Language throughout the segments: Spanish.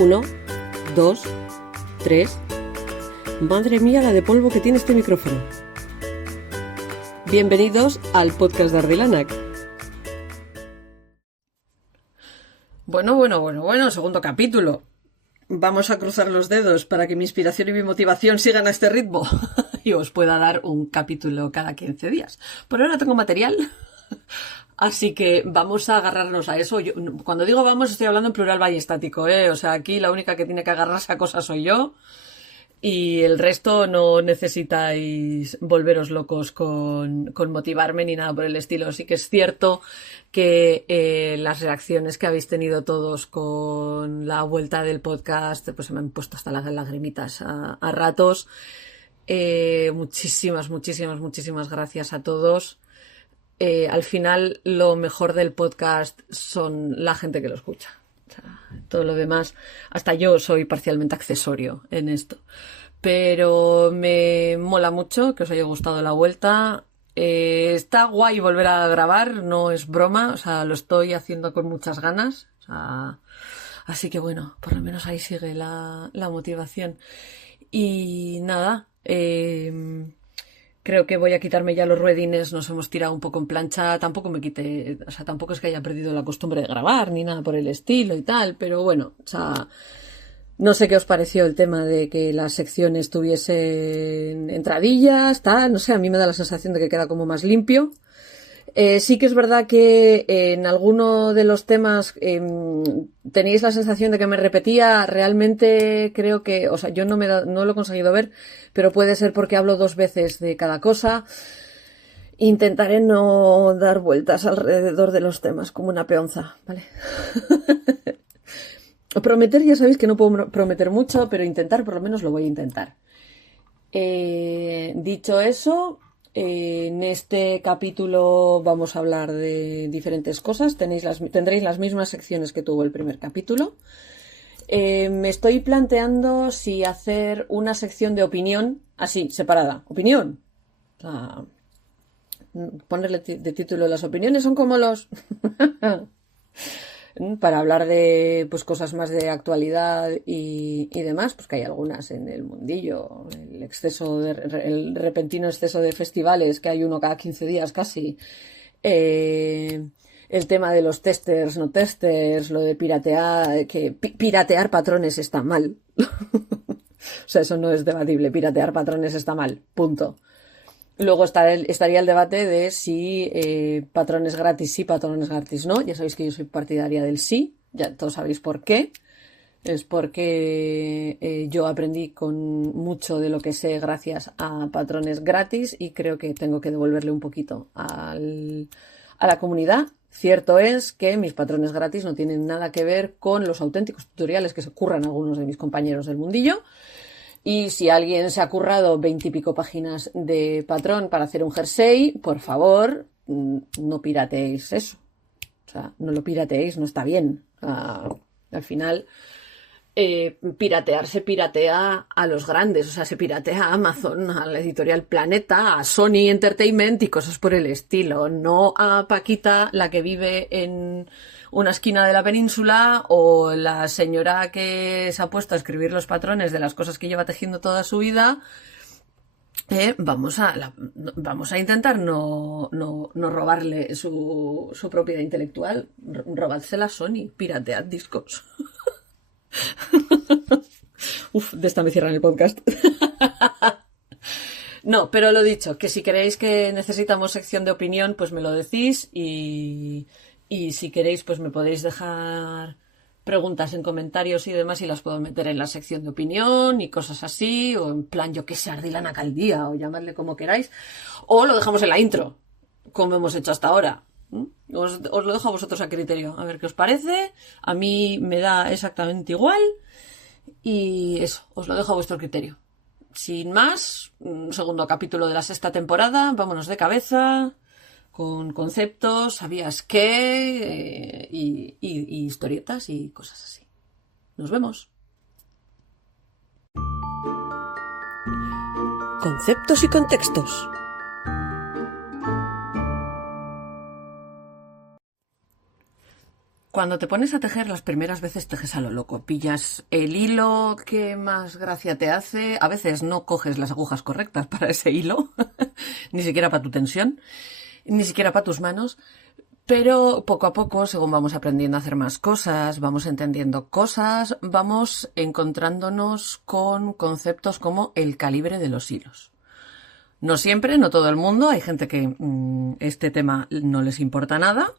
1, 2, 3. Madre mía, la de polvo que tiene este micrófono. Bienvenidos al podcast de Ardilanac. Bueno, segundo capítulo. Vamos a cruzar los dedos para que mi inspiración y mi motivación sigan a este ritmo y os pueda dar un capítulo cada 15 días. Por ahora tengo material, así que vamos a agarrarnos a eso. Cuando digo vamos, estoy hablando en plural majestático, ¿eh? O sea, aquí la única que tiene que agarrarse a cosas soy yo. Y el resto no necesitáis volveros locos con motivarme ni nada por el estilo. Sí que es cierto que las reacciones que habéis tenido todos con la vuelta del podcast, pues se me han puesto hasta las lagrimitas a ratos. Muchísimas gracias a todos. Al final, lo mejor del podcast son la gente que lo escucha. O sea, todo lo demás, hasta yo soy parcialmente accesorio en esto. Pero me mola mucho que os haya gustado la vuelta. Está guay volver a grabar, no es broma. O sea, lo estoy haciendo con muchas ganas. O sea, así que bueno, por lo menos ahí sigue la motivación. Y nada, creo que voy a quitarme ya los ruedines, nos hemos tirado un poco en plancha, tampoco me quité, o sea, tampoco es que haya perdido la costumbre de grabar ni nada por el estilo y tal, pero bueno, o sea, no sé qué os pareció el tema de que las secciones tuviesen entradillas, tal, no sé, a mí me da la sensación de que queda como más limpio. Sí que es verdad que en alguno de los temas teníais la sensación de que me repetía. Realmente creo que, o sea, yo no lo he conseguido ver, pero puede ser porque hablo 2 veces de cada cosa. Intentaré no dar vueltas alrededor de los temas como una peonza, ¿vale? Prometer, ya sabéis que no puedo prometer mucho, pero intentar por lo menos lo voy a intentar. Dicho eso, en este capítulo vamos a hablar de diferentes cosas. Tendréis las mismas secciones que tuvo el primer capítulo. Me estoy planteando si hacer una sección de opinión, así, separada. Opinión. O sea, ponerle de título las opiniones son como los... para hablar de pues cosas más de actualidad y demás, pues que hay algunas en el mundillo, el repentino exceso de festivales, que hay uno cada 15 días casi, el tema de los testers, no testers, lo de piratear, que piratear patrones está mal. O sea, eso no es debatible, piratear patrones está mal, punto. Luego estaría el debate de si patrones gratis sí, patrones gratis no. Ya sabéis que yo soy partidaria del sí, ya todos sabéis por qué. Es porque yo aprendí con mucho de lo que sé gracias a patrones gratis y creo que tengo que devolverle un poquito a la comunidad. Cierto es que mis patrones gratis no tienen nada que ver con los auténticos tutoriales que se curran algunos de mis compañeros del mundillo. Y si alguien se ha currado 20 y pico páginas de patrón para hacer un jersey, por favor, no pirateéis eso. O sea, no lo pirateéis, no está bien. Al final, se piratea a los grandes. O sea, se piratea a Amazon, a la editorial Planeta, a Sony Entertainment y cosas por el estilo. No a Paquita, la que vive en una esquina de la península, o la señora que se ha puesto a escribir los patrones de las cosas que lleva tejiendo toda su vida. Vamos a intentar no robarle su propiedad intelectual. Robádsela a Sony, piratead discos. Uf, de esta me cierran el podcast. No, pero lo dicho, que si queréis que necesitamos sección de opinión, pues me lo decís y si queréis, pues me podéis dejar preguntas en comentarios y demás y las puedo meter en la sección de opinión y cosas así, o en plan, yo que sé, Ardilanac al día, o llamadle como queráis, o lo dejamos en la intro, como hemos hecho hasta ahora. Os lo dejo a vosotros a criterio, a ver qué os parece. A mí me da exactamente igual y eso, os lo dejo a vuestro criterio. Sin más, un segundo capítulo de la 6ª temporada, vámonos de cabeza, con conceptos, sabías qué, y historietas y cosas así. Nos vemos. Conceptos y contextos. Cuando te pones a tejer, las primeras veces tejes a lo loco. Pillas el hilo que más gracia te hace. A veces no coges las agujas correctas para ese hilo, ni siquiera para tu tensión, ni siquiera para tus manos. Pero poco a poco, según vamos aprendiendo a hacer más cosas, vamos entendiendo cosas, vamos encontrándonos con conceptos como el calibre de los hilos. No siempre, no todo el mundo. Hay gente que este tema no les importa nada,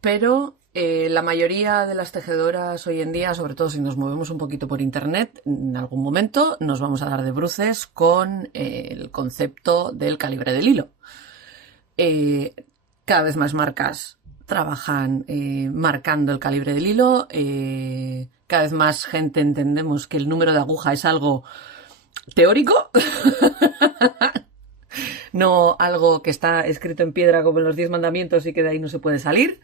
pero la mayoría de las tejedoras hoy en día, sobre todo si nos movemos un poquito por internet, en algún momento nos vamos a dar de bruces con el concepto del calibre del hilo. Cada vez más marcas trabajan marcando el calibre del hilo. Cada vez más gente entendemos que el número de aguja es algo teórico. No algo que está escrito en piedra como en los 10 mandamientos y que de ahí no se puede salir.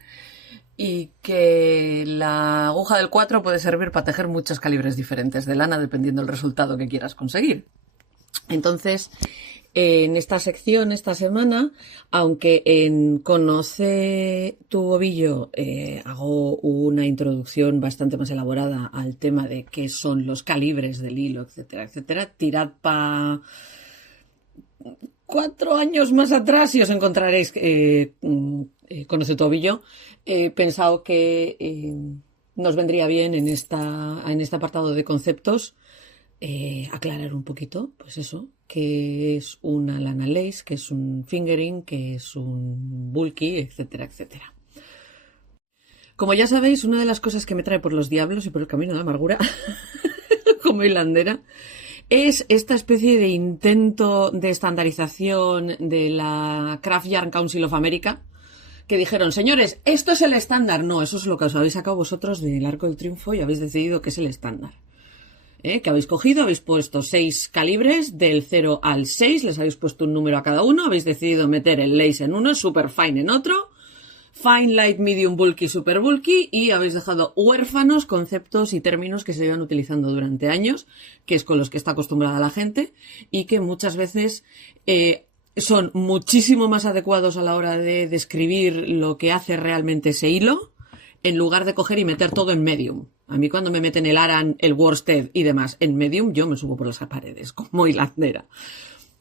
Y que la aguja del 4 puede servir para tejer muchos calibres diferentes de lana dependiendo del resultado que quieras conseguir. Entonces, en esta sección, esta semana, aunque en Conoce tu ovillo hago una introducción bastante más elaborada al tema de qué son los calibres del hilo, etcétera, etcétera, tirad para 4 años más atrás y os encontraréis Conoce tu ovillo. He pensado que nos vendría bien en este apartado de conceptos aclarar un poquito, pues eso, qué es una lana lace, qué es un fingering, qué es un bulky, etcétera, etcétera. Como ya sabéis, una de las cosas que me trae por los diablos y por el camino de la amargura, como hilandera, es esta especie de intento de estandarización de la Craft Yarn Council of America, que dijeron, señores, esto es el estándar. No, eso es lo que os habéis sacado vosotros del Arco del Triunfo y habéis decidido que es el estándar. Que habéis cogido, habéis puesto 6 calibres, del 0 al 6, les habéis puesto un número a cada uno, habéis decidido meter el lace en uno, super fine en otro, fine, light, medium, bulky, super bulky, y habéis dejado huérfanos conceptos y términos que se llevan utilizando durante años, que es con los que está acostumbrada la gente, y que muchas veces son muchísimo más adecuados a la hora de describir lo que hace realmente ese hilo, en lugar de coger y meter todo en medium. A mí cuando me meten el Aran, el worsted y demás en medium, yo me subo por las paredes, como hilandera.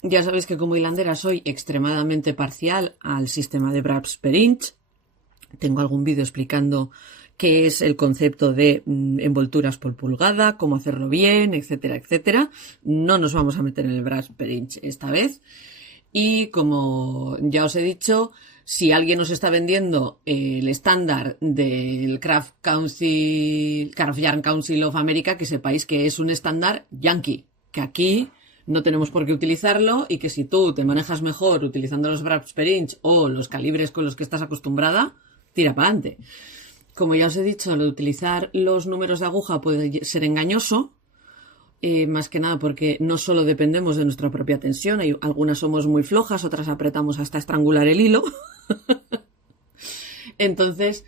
Ya sabéis que como hilandera soy extremadamente parcial al sistema de braps per inch. Tengo algún vídeo explicando qué es el concepto de envolturas por pulgada, cómo hacerlo bien, etcétera, etcétera. No nos vamos a meter en el braps per inch esta vez. Y como ya os he dicho, si alguien os está vendiendo el estándar del Craft Yarn Council of America, que sepáis que es un estándar yankee, que aquí no tenemos por qué utilizarlo y que si tú te manejas mejor utilizando los braps per inch o los calibres con los que estás acostumbrada, tira para adelante. Como ya os he dicho, lo de utilizar los números de aguja puede ser engañoso. Más que nada porque no solo dependemos de nuestra propia tensión, algunas somos muy flojas, otras apretamos hasta estrangular el hilo. Entonces,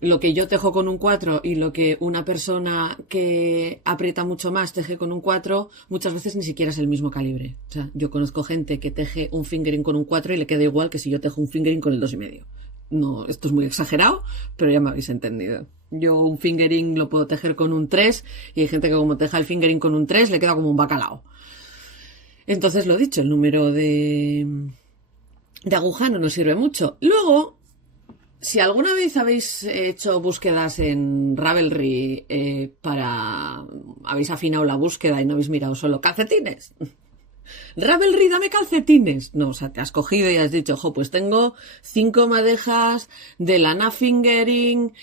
lo que yo tejo con un 4 y lo que una persona que aprieta mucho más teje con un 4, muchas veces ni siquiera es el mismo calibre. O sea, yo conozco gente que teje un fingering con un 4 y le queda igual que si yo tejo un fingering con el 2,5. No, esto es muy exagerado, pero ya me habéis entendido. Yo un fingering lo puedo tejer con un 3 y hay gente que como teja el fingering con un 3 le queda como un bacalao. Entonces, lo dicho, el número de aguja no nos sirve mucho. Luego, si alguna vez habéis hecho búsquedas en Ravelry habéis afinado la búsqueda y no habéis mirado solo calcetines. Ravelry, dame calcetines. No, o sea, te has cogido y has dicho, pues tengo 5 madejas de lana fingering,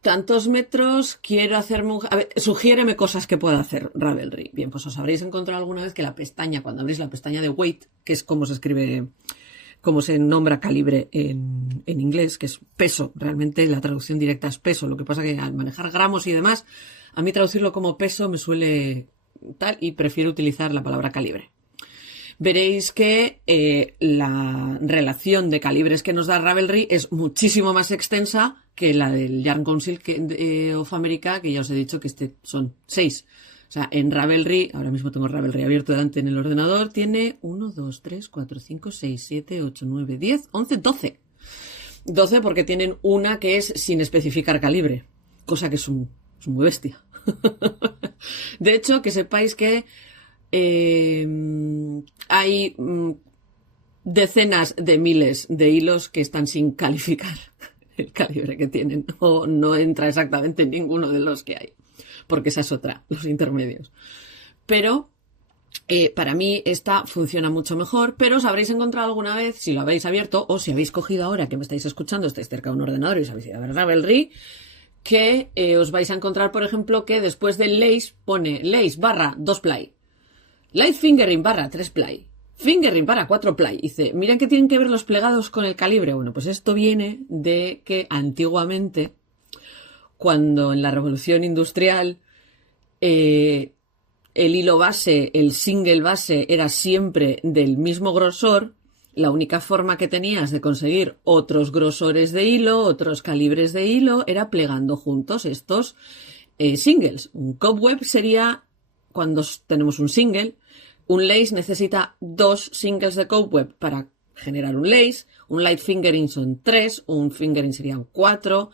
tantos metros, quiero hacerme a ver, sugiéreme cosas que pueda hacer Ravelry. Bien, pues os habréis encontrado alguna vez que la pestaña, cuando abrís la pestaña de weight, que es como se escribe, como se nombra calibre en inglés, que es peso, realmente la traducción directa es peso, lo que pasa que al manejar gramos y demás, a mí traducirlo como peso me suele tal y prefiero utilizar la palabra calibre. Veréis que la relación de calibres que nos da Ravelry es muchísimo más extensa que la del Yarn Council of America, que ya os he dicho que son 6. O sea, en Ravelry, ahora mismo tengo Ravelry abierto delante en el ordenador, tiene 1, 2, 3, 4, 5, 6, 7, 8, 9, 10, 11, 12. 12 porque tienen una que es sin especificar calibre, cosa que es muy bestia. De hecho, que sepáis que hay decenas de miles de hilos que están sin calificar el calibre que tienen, o no entra exactamente en ninguno de los que hay, porque esa es otra, los intermedios. Pero para mí esta funciona mucho mejor, pero os habréis encontrado alguna vez, si lo habéis abierto, o si habéis cogido ahora que me estáis escuchando, estáis cerca de un ordenador y os habéis ido a ver Ravelry, que os vais a encontrar, por ejemplo, que después del lace pone lace barra 2 ply, light fingering barra 3 ply, fingering barra 4 ply. Dice, miren que tienen que ver los plegados con el calibre. Bueno, pues esto viene de que antiguamente, cuando en la revolución industrial el hilo base, el single base, era siempre del mismo grosor, la única forma que tenías de conseguir otros grosores de hilo, otros calibres de hilo, era plegando juntos estos singles. Un cobweb sería cuando tenemos un single. Un lace necesita 2 singles de cobweb para generar un lace. Un light fingering son 3, un fingering serían 4,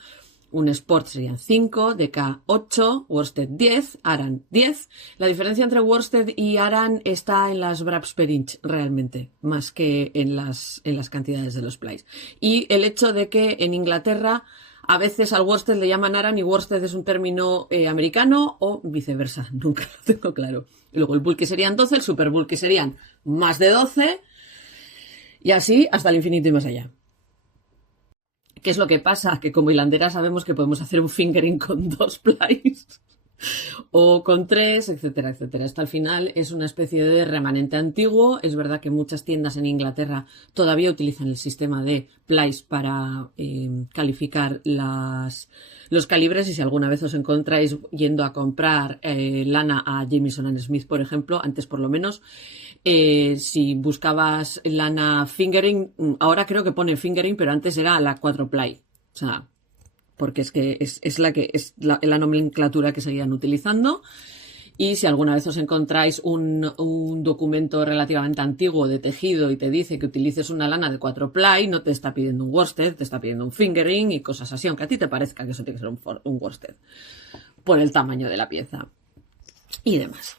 un sport serían 5, DK 8, worsted 10, Aran 10. La diferencia entre worsted y Aran está en las braps per inch realmente, más que en las cantidades de los plies. Y el hecho de que en Inglaterra a veces al worsted le llaman Aran y worsted es un término americano o viceversa, nunca lo tengo claro. Y luego el bulky serían 12, el super bulky serían más de 12 y así hasta el infinito y más allá. ¿Qué es lo que pasa? Que como hilandera sabemos que podemos hacer un fingering con 2 plies o con 3, etcétera, etcétera. Esto al final es una especie de remanente antiguo. Es verdad que muchas tiendas en Inglaterra todavía utilizan el sistema de plies para calificar los calibres, y si alguna vez os encontráis yendo a comprar lana a Jamieson & Smith, por ejemplo, antes por lo menos, si buscabas lana fingering, ahora creo que pone fingering, pero antes era la 4 ply. O sea, porque es que es la nomenclatura que seguían utilizando. Y si alguna vez os encontráis un documento relativamente antiguo de tejido y te dice que utilices una lana de 4 ply, no te está pidiendo un worsted, te está pidiendo un fingering y cosas así, aunque a ti te parezca que eso tiene que ser un worsted por el tamaño de la pieza y demás.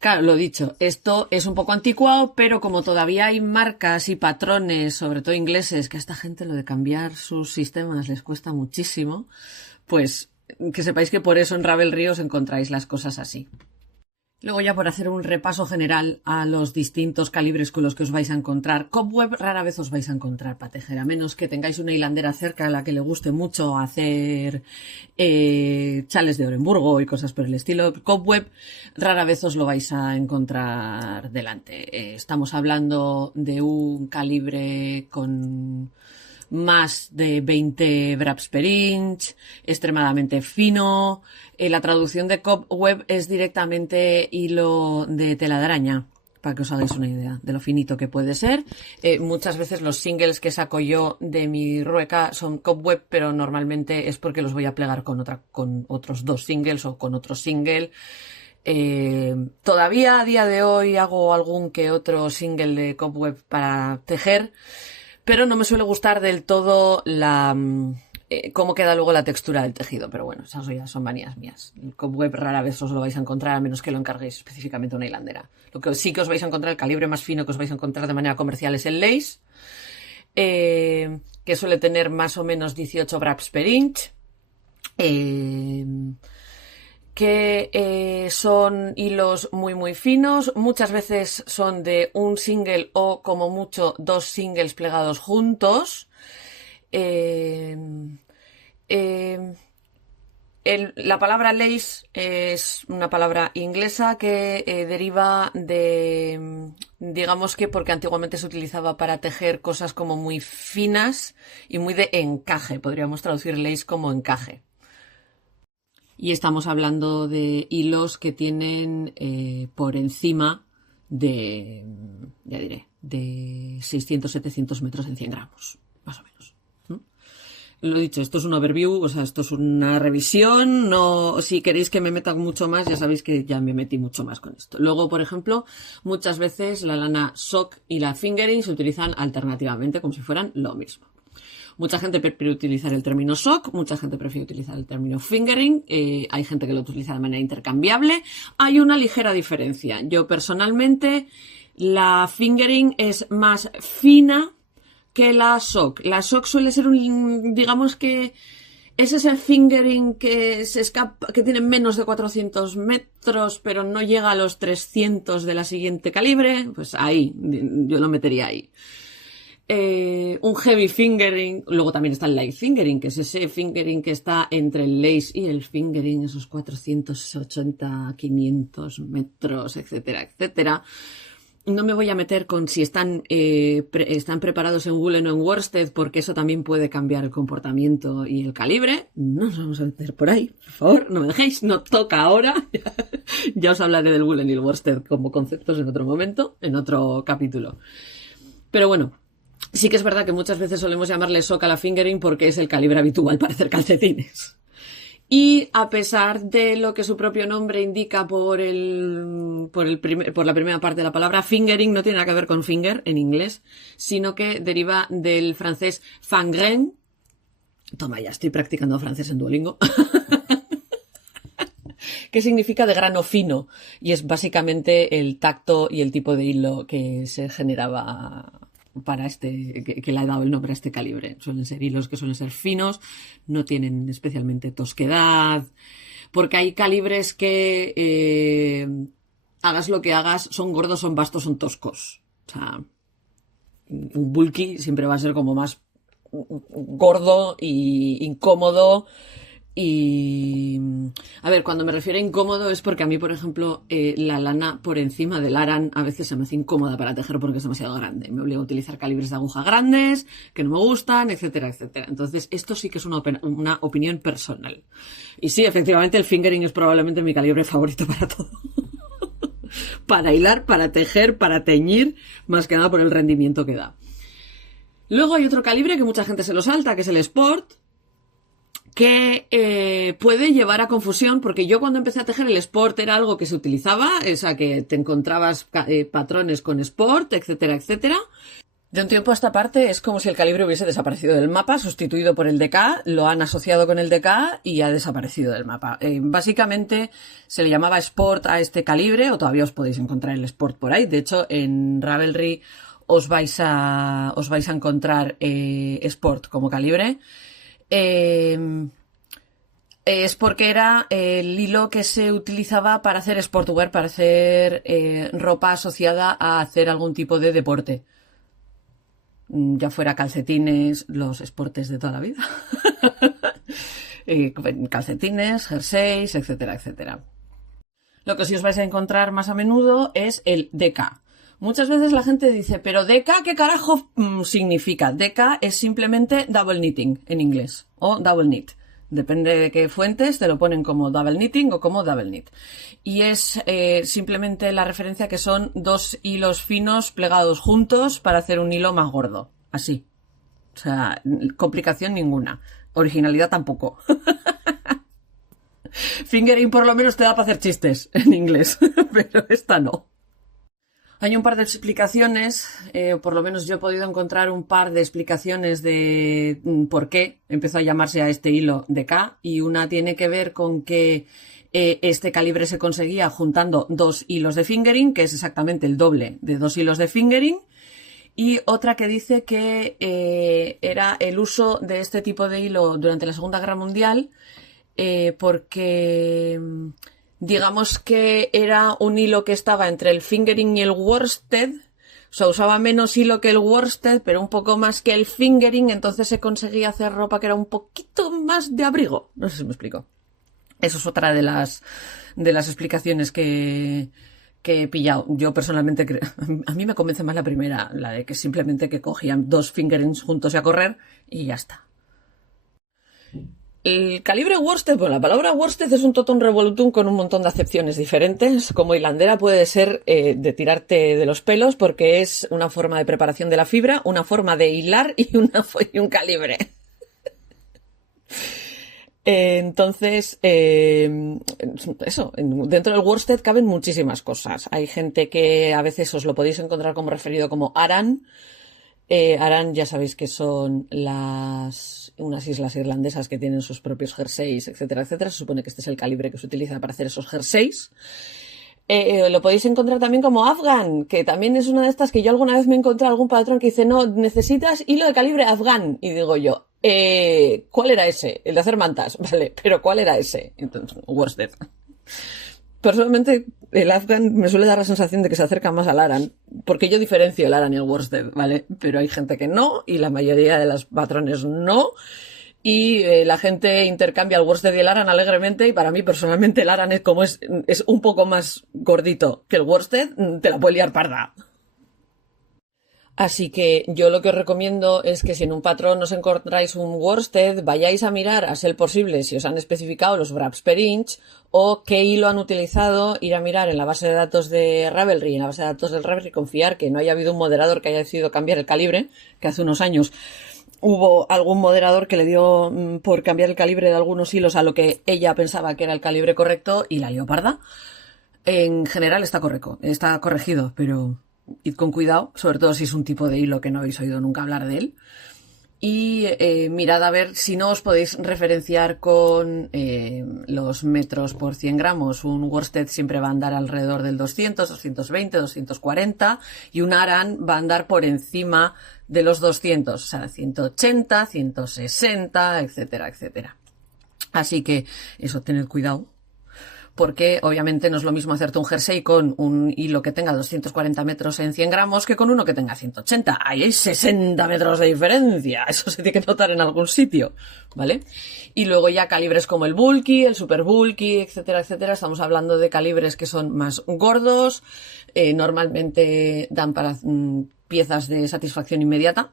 Claro, lo dicho, esto es un poco anticuado, pero como todavía hay marcas y patrones, sobre todo ingleses, que a esta gente lo de cambiar sus sistemas les cuesta muchísimo, pues que sepáis que por eso en Ravelry os encontráis las cosas así. Luego ya por hacer un repaso general a los distintos calibres con los que os vais a encontrar. Cobweb rara vez os vais a encontrar para tejer, a menos que tengáis una hilandera cerca a la que le guste mucho hacer chales de Orenburgo y cosas por el estilo. Cobweb rara vez os lo vais a encontrar delante. Estamos hablando de un calibre con más de 20 braps per inch, extremadamente fino. La traducción de cobweb es directamente hilo de tela de araña, para que os hagáis una idea de lo finito que puede ser. Muchas veces los singles que saco yo de mi rueca son cobweb, pero normalmente es porque los voy a plegar con otros 2 singles o con otro single. Todavía a día de hoy hago algún que otro single de cobweb para tejer, pero no me suele gustar del todo cómo queda luego la textura del tejido. Pero bueno, esas ya son manías mías. El cobweb rara vez os lo vais a encontrar, a menos que lo encarguéis específicamente a una hilandera. Lo que sí que os vais a encontrar, el calibre más fino que os vais a encontrar de manera comercial es el lace, que suele tener más o menos 18 braps per inch. Que son hilos muy muy finos, muchas veces son de un single o como mucho 2 singles plegados juntos. La palabra lace es una palabra inglesa que deriva de, digamos que porque antiguamente se utilizaba para tejer cosas como muy finas y muy de encaje, podríamos traducir lace como encaje. Y estamos hablando de hilos que tienen por encima de, ya diré, de 600-700 metros en 100 gramos, más o menos. Lo dicho, esto es un overview, o sea, esto es una revisión. No, si queréis que me meta mucho más, ya sabéis que ya me metí mucho más con esto. Luego, por ejemplo, muchas veces la lana sock y la fingering se utilizan alternativamente, como si fueran lo mismo. Mucha gente prefiere utilizar el término sock, mucha gente prefiere utilizar el término fingering, hay gente que lo utiliza de manera intercambiable. Hay una ligera diferencia. Yo personalmente, la fingering es más fina que la sock. La sock suele ser digamos que es ese fingering que se escapa, que tiene menos de 400 metros, pero no llega a los 300 de la siguiente calibre. Pues ahí, yo lo metería ahí. Un heavy fingering, luego también está el light fingering, que es ese fingering que está entre el lace y el fingering, esos 480, 500 metros, etcétera, etcétera. No me voy a meter con si están preparados en woolen o en worsted, porque eso también puede cambiar el comportamiento y el calibre. No nos vamos a meter por ahí, por favor, no me dejéis, no toca ahora. Ya os hablaré del woolen y el worsted como conceptos en otro momento, en otro capítulo. Pero bueno, sí que es verdad que muchas veces solemos llamarle sock a la fingering porque es el calibre habitual para hacer calcetines. Y a pesar de lo que su propio nombre indica por la primera parte de la palabra, fingering no tiene nada que ver con finger en inglés, sino que deriva del francés fangren. Toma, ya estoy practicando francés en Duolingo. Que significa de grano fino. Y es básicamente el tacto y el tipo de hilo que se generaba para que le ha dado el nombre a este calibre. Suelen ser hilos que suelen ser finos, no tienen especialmente tosquedad, porque hay calibres que hagas lo que hagas, son gordos, son vastos, son toscos. O sea, un bulky siempre va a ser como más gordo y incómodo. Y a ver, cuando me refiero a incómodo es porque a mí, por ejemplo, la lana por encima del aran a veces se me hace incómoda para tejer porque es demasiado grande. Me obliga a utilizar calibres de aguja grandes, que no me gustan, etcétera, etcétera. Entonces, esto sí que es una opinión personal. Y sí, efectivamente, el fingering es probablemente mi calibre favorito para todo. Para hilar, para tejer, para teñir, más que nada por el rendimiento que da. Luego hay otro calibre que mucha gente se lo salta, que es el Sport, que puede llevar a confusión, porque yo cuando empecé a tejer el Sport era algo que se utilizaba, o sea, que te encontrabas patrones con Sport, etcétera, etcétera. De un tiempo a esta parte es como si el calibre hubiese desaparecido del mapa, sustituido por el DK, lo han asociado con el DK y ha desaparecido del mapa. Básicamente se le llamaba Sport a este calibre, o todavía os podéis encontrar el Sport por ahí. De hecho, en Ravelry os vais a encontrar Sport como calibre. Es porque era el hilo que se utilizaba para hacer sportwear, para hacer ropa asociada a hacer algún tipo de deporte. Ya fuera calcetines, los sportes de toda la vida. Calcetines, jerseys, etcétera, etcétera. Lo que sí os vais a encontrar más a menudo es el DK. Muchas veces la gente dice, pero DK, ¿qué carajo significa? DK es simplemente double knitting en inglés, o double knit. Depende de qué fuentes, te lo ponen como double knitting o como double knit. Y es simplemente la referencia que son dos hilos finos plegados juntos para hacer un hilo más gordo. Así. O sea, complicación ninguna. Originalidad tampoco. Fingering por lo menos te da para hacer chistes en inglés, pero esta no. Hay un par de explicaciones, por lo menos yo he podido encontrar un par de explicaciones de por qué empezó a llamarse a este hilo DK, y una tiene que ver con que este calibre se conseguía juntando dos hilos de fingering, que es exactamente el doble de dos hilos de fingering, y otra que dice que era el uso de este tipo de hilo durante la Segunda Guerra Mundial, porque digamos que era un hilo que estaba entre el fingering y el worsted, o sea, usaba menos hilo que el worsted, pero un poco más que el fingering, entonces se conseguía hacer ropa que era un poquito más de abrigo. No sé si me explico. Eso es otra de las explicaciones que he pillado. Yo personalmente a mí me convence más la primera, la de que simplemente que cogían dos fingerings juntos y a correr y ya está. El calibre worsted, bueno, la palabra worsted es un totum revolutum con un montón de acepciones diferentes. Como hilandera puede ser de tirarte de los pelos, porque es una forma de preparación de la fibra, una forma de hilar y un calibre. Entonces, eso, dentro del worsted caben muchísimas cosas. Hay gente que a veces os lo podéis encontrar como referido como aran, Aran ya sabéis que son unas islas irlandesas que tienen sus propios jerseys, etcétera, etcétera. Se supone que este es el calibre que se utiliza para hacer esos jerseys. Lo podéis encontrar también como Afghan, que también es una de estas que yo alguna vez me he encontrado algún patrón que dice, no, necesitas hilo de calibre Afghan. Y digo yo, ¿cuál era ese? El de hacer mantas, vale, pero ¿cuál era ese? Entonces, worsted. Personalmente, el Afghan me suele dar la sensación de que se acerca más al Aran, porque yo diferencio el Aran y el worsted, ¿vale? Pero hay gente que no, y la mayoría de los patrones no, y la gente intercambia el worsted y el Aran alegremente, y para mí personalmente el Aran es como es un poco más gordito que el worsted, te la puede liar parda. Así que yo lo que os recomiendo es que si en un patrón os encontráis un worsted, vayáis a mirar, a ser posible, si os han especificado los wraps per inch o qué hilo han utilizado, ir a mirar en la base de datos de Ravelry, en la base de datos del Ravelry, confiar que no haya habido un moderador que haya decidido cambiar el calibre, que hace unos años hubo algún moderador que le dio por cambiar el calibre de algunos hilos a lo que ella pensaba que era el calibre correcto y la lió parda. En general está corregido, pero id con cuidado, sobre todo si es un tipo de hilo que no habéis oído nunca hablar de él. Y mirad a ver si no os podéis referenciar con los metros por 100 gramos. Un worsted siempre va a andar alrededor del 200, 220, 240 y un Aran va a andar por encima de los 200, o sea, 180, 160, etcétera, etcétera. Así que eso, tened cuidado. Porque obviamente no es lo mismo hacerte un jersey con un hilo que tenga 240 metros en 100 gramos que con uno que tenga 180. Ahí hay 60 metros de diferencia. Eso se tiene que notar en algún sitio, ¿vale? Y luego ya calibres como el bulky, el super bulky, etcétera, etcétera. Estamos hablando de calibres que son más gordos. Normalmente dan para piezas de satisfacción inmediata.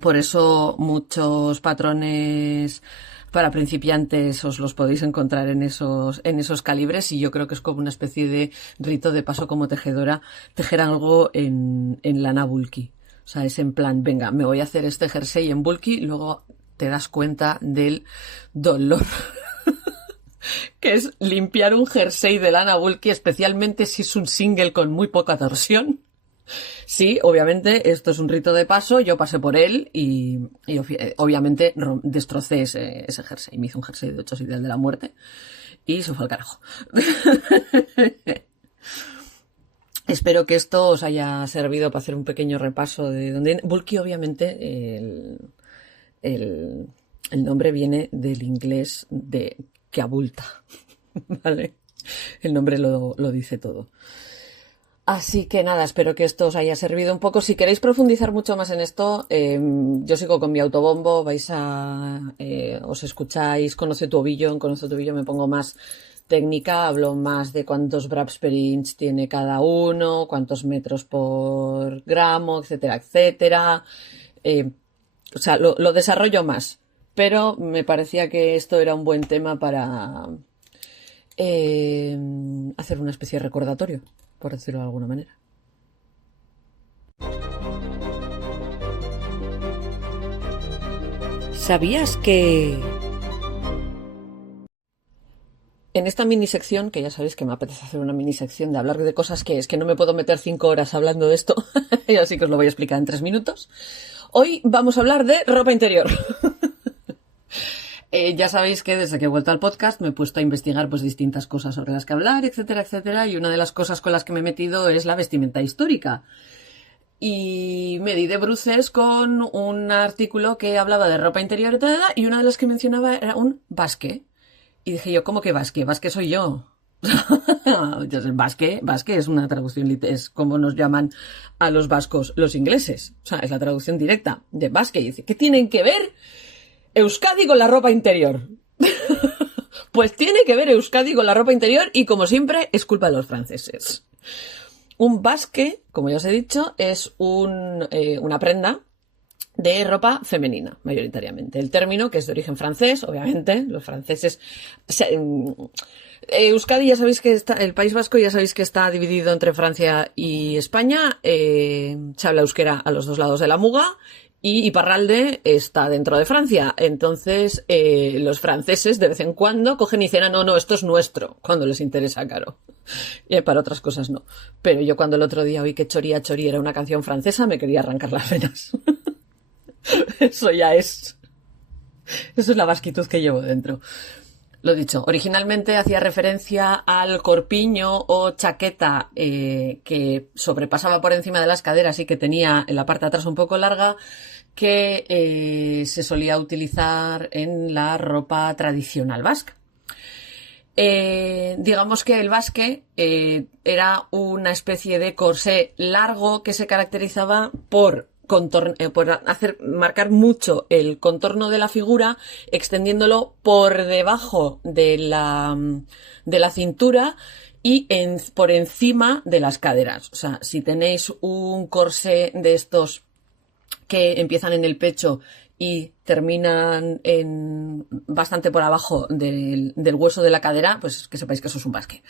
Por eso muchos patrones para principiantes os los podéis encontrar en esos calibres y yo creo que es como una especie de rito de paso como tejedora, tejer algo en lana bulky. O sea, es en plan, venga, me voy a hacer este jersey en bulky, luego te das cuenta del dolor que es limpiar un jersey de lana bulky, especialmente si es un single con muy poca torsión. Sí, obviamente esto es un rito de paso, yo pasé por él y obviamente destrocé ese jersey, me hice un jersey de 8 días de la muerte y se fue al carajo. Espero que esto os haya servido para hacer un pequeño repaso de dónde... Bulky, obviamente, el nombre viene del inglés de que abulta, ¿vale? El nombre lo dice todo. Así que nada, espero que esto os haya servido un poco. Si queréis profundizar mucho más en esto, yo sigo con mi autobombo, os escucháis Conoce tu ovillo, en Conoce tu ovillo me pongo más técnica, hablo más de cuántos wraps per inch tiene cada uno, cuántos metros por gramo, etcétera, etcétera. O sea, lo desarrollo más, pero me parecía que esto era un buen tema para hacer una especie de recordatorio, por decirlo de alguna manera. ¿Sabías que...? En esta minisección, que ya sabéis que me apetece hacer una minisección de hablar de cosas que es que no me puedo meter 5 horas hablando de esto, y así que os lo voy a explicar en 3 minutos. Hoy vamos a hablar de ropa interior. Ya sabéis que desde que he vuelto al podcast me he puesto a investigar pues distintas cosas sobre las que hablar, etcétera, etcétera, y una de las cosas con las que me he metido es la vestimenta histórica. Y me di de bruces con un artículo que hablaba de ropa interior y una de las que mencionaba era un basque. Y dije yo, ¿cómo que basque? Basque soy yo. Basque es una traducción, es como nos llaman a los vascos los ingleses. O sea, es la traducción directa de basque. Y dice, ¿qué tienen que ver Euskadi con la ropa interior? Pues tiene que ver Euskadi con la ropa interior y, como siempre, es culpa de los franceses. Un basque, como ya os he dicho, es una prenda de ropa femenina, mayoritariamente. El término, que es de origen francés, obviamente, los franceses... Euskadi, ya sabéis que está... El País Vasco, ya sabéis que está dividido entre Francia y España. Se habla euskera a los dos lados de la muga. y Iparralde está dentro de Francia. Entonces, los franceses de vez en cuando cogen y dicen, no, esto es nuestro, cuando les interesa, claro. Y para otras cosas no. Pero yo cuando el otro día oí que Choría Chorí era una canción francesa, me quería arrancar las venas. Eso ya es... Eso es la vasquitud que llevo dentro. Lo dicho, originalmente hacía referencia al corpiño o chaqueta que sobrepasaba por encima de las caderas y que tenía en la parte de atrás un poco larga, que se solía utilizar en la ropa tradicional vasca. Digamos que el basque era una especie de corsé largo que se caracterizaba por marcar mucho el contorno de la figura, extendiéndolo por debajo de la cintura y por encima de las caderas. O sea, si tenéis un corsé de estos que empiezan en el pecho y terminan bastante por abajo del hueso de la cadera, pues que sepáis que eso es un basque.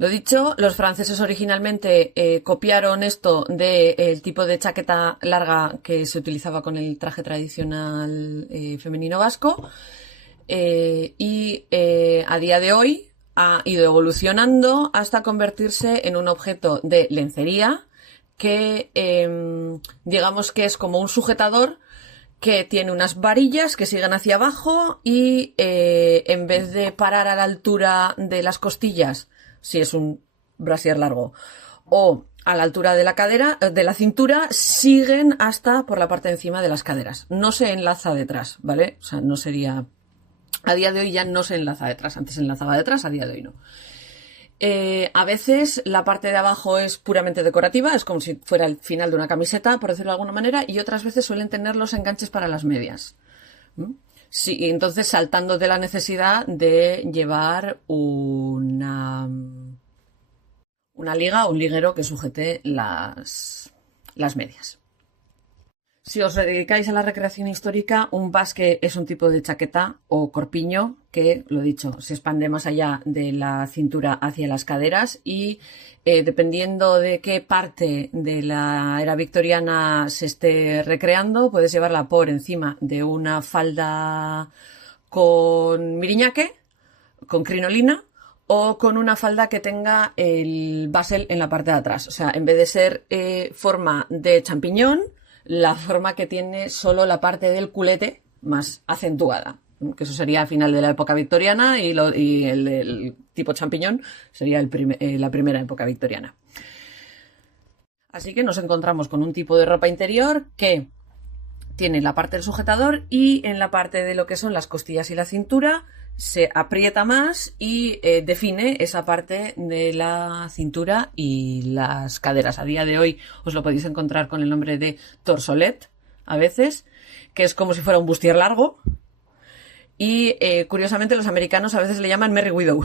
Lo dicho, los franceses originalmente copiaron esto del tipo de chaqueta larga que se utilizaba con el traje tradicional femenino vasco, y a día de hoy ha ido evolucionando hasta convertirse en un objeto de lencería que digamos que es como un sujetador que tiene unas varillas que siguen hacia abajo y en vez de parar a la altura de las costillas, si es un brasier largo, o a la altura de la cadera, de la cintura, siguen hasta por la parte de encima de las caderas. No se enlaza detrás, ¿vale? O sea, no sería... A día de hoy ya no se enlaza detrás. Antes se enlazaba detrás, a día de hoy no. A veces la parte de abajo es puramente decorativa, es como si fuera el final de una camiseta, por decirlo de alguna manera, y otras veces suelen tener los enganches para las medias. Sí, entonces saltando de la necesidad de llevar una liga o un liguero que sujete las medias. Si os dedicáis a la recreación histórica, un basque es un tipo de chaqueta o corpiño que, lo dicho, se expande más allá de la cintura hacia las caderas y dependiendo de qué parte de la era victoriana se esté recreando, puedes llevarla por encima de una falda con miriñaque, con crinolina, o con una falda que tenga el basel en la parte de atrás. O sea, en vez de ser forma de champiñón, la forma que tiene solo la parte del culete más acentuada, que eso sería a final de la época victoriana y el tipo champiñón sería la primera época victoriana. Así que nos encontramos con un tipo de ropa interior que tiene la parte del sujetador y en la parte de lo que son las costillas y la cintura se aprieta más y define esa parte de la cintura y las caderas. A día de hoy os lo podéis encontrar con el nombre de torsolet, a veces, que es como si fuera un bustier largo. Y curiosamente los americanos a veces le llaman Merry Widow.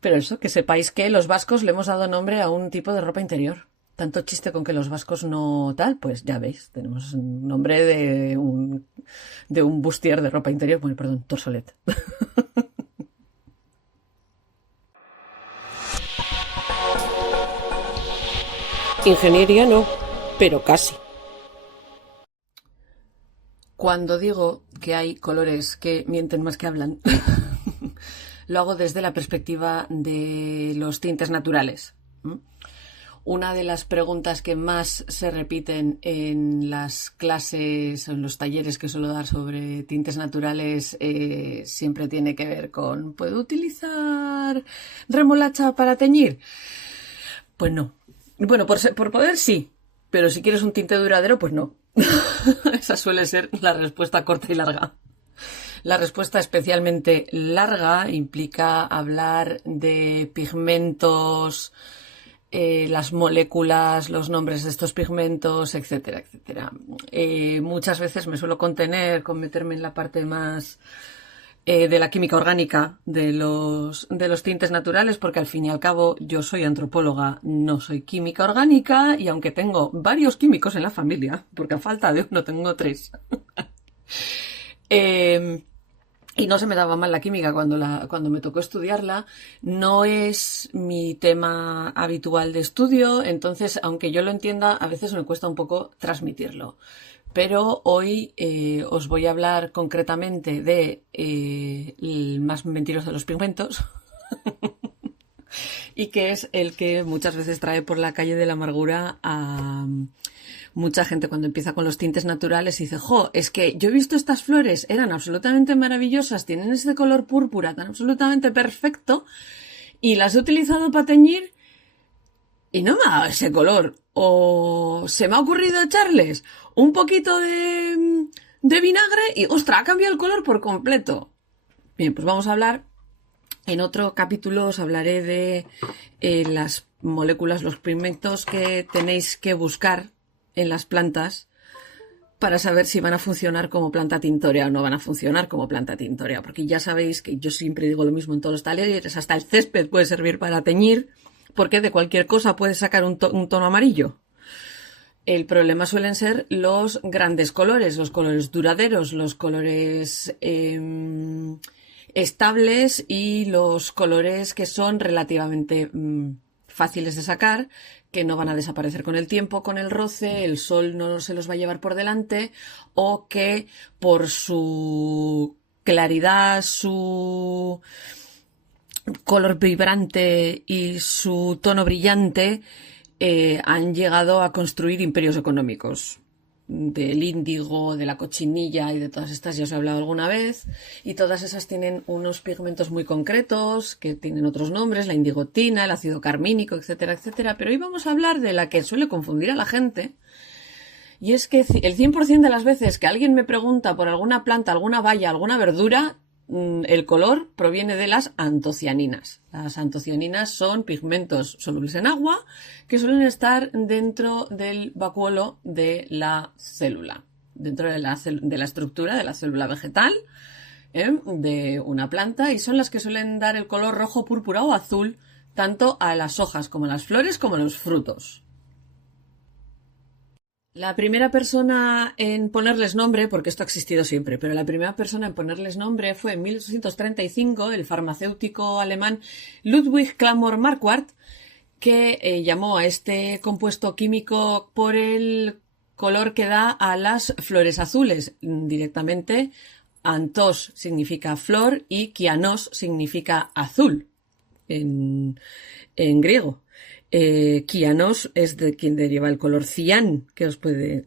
Pero eso, que sepáis que los vascos le hemos dado nombre a un tipo de ropa interior. Tanto chiste con que los vascos no tal, pues ya veis, tenemos un nombre de un bustier de ropa interior, bueno, perdón, torsolet. Ingeniería no, pero casi. Cuando digo que hay colores que mienten más que hablan, lo hago desde la perspectiva de los tintes naturales. Una de las preguntas que más se repiten en las clases o en los talleres que suelo dar sobre tintes naturales siempre tiene que ver con ¿puedo utilizar remolacha para teñir? Pues no. Bueno, por poder sí, pero si quieres un tinte duradero, pues no. Esa suele ser la respuesta corta y larga. La respuesta especialmente larga implica hablar de pigmentos, las moléculas, los nombres de estos pigmentos, etcétera, etcétera. Muchas veces me suelo meterme en la parte más de la química orgánica de los tintes naturales, porque al fin y al cabo yo soy antropóloga, no soy química orgánica, y aunque tengo varios químicos en la familia, porque a falta de uno tengo 3, y no se me daba mal la química cuando me tocó estudiarla. No es mi tema habitual de estudio, entonces, aunque yo lo entienda, a veces me cuesta un poco transmitirlo. Pero hoy os voy a hablar concretamente de el más mentiroso de los pigmentos y que es el que muchas veces trae por la calle de la amargura a mucha gente cuando empieza con los tintes naturales y dice, jo, es que yo he visto estas flores, eran absolutamente maravillosas, tienen ese color púrpura tan absolutamente perfecto y las he utilizado para teñir y no me ha dado ese color. O se me ha ocurrido echarles un poquito de vinagre y, ostras, ha cambiado el color por completo. Bien, pues vamos a hablar, en otro capítulo os hablaré de las moléculas, los pigmentos que tenéis que buscar en las plantas para saber si van a funcionar como planta tintorea o no van a funcionar como planta tintorea. Porque ya sabéis que yo siempre digo lo mismo en todos los talleres, hasta el césped puede servir para teñir, porque de cualquier cosa puedes sacar un tono amarillo. El problema suelen ser los grandes colores, los colores duraderos, los colores estables y los colores que son relativamente fáciles de sacar, que no van a desaparecer con el tiempo, con el roce, el sol no se los va a llevar por delante, o que por su claridad, su color vibrante y su tono brillante han llegado a construir imperios económicos. Del índigo, de la cochinilla y de todas estas ya os he hablado alguna vez, y todas esas tienen unos pigmentos muy concretos que tienen otros nombres, la indigotina, el ácido carmínico, etcétera, etcétera. Pero hoy vamos a hablar de la que suele confundir a la gente, y es que el 100% de las veces que alguien me pregunta por alguna planta, alguna baya, alguna verdura, el color proviene de las antocianinas. Las antocianinas son pigmentos solubles en agua que suelen estar dentro del vacuolo de la célula, dentro de la estructura de la célula vegetal de una planta, y son las que suelen dar el color rojo, púrpura o azul tanto a las hojas como a las flores como a los frutos. La primera persona en ponerles nombre, porque esto ha existido siempre, pero la primera persona en ponerles nombre fue en 1835 el farmacéutico alemán Ludwig Clamor Marquardt, que llamó a este compuesto químico por el color que da a las flores azules. Directamente, anthos significa flor y kianos significa azul en griego. Kianos es de quien deriva el color cian, que os puede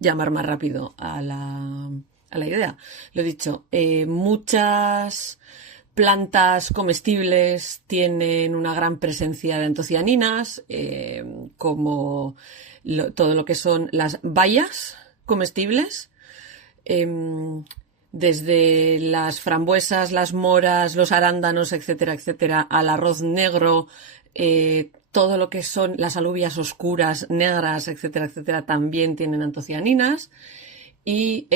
llamar más rápido a la idea. Lo dicho, muchas plantas comestibles tienen una gran presencia de antocianinas, como todo lo que son las bayas comestibles, desde las frambuesas, las moras, los arándanos, etcétera, etcétera, al arroz negro, todo lo que son las alubias oscuras, negras, etcétera, etcétera, también tienen antocianinas. Y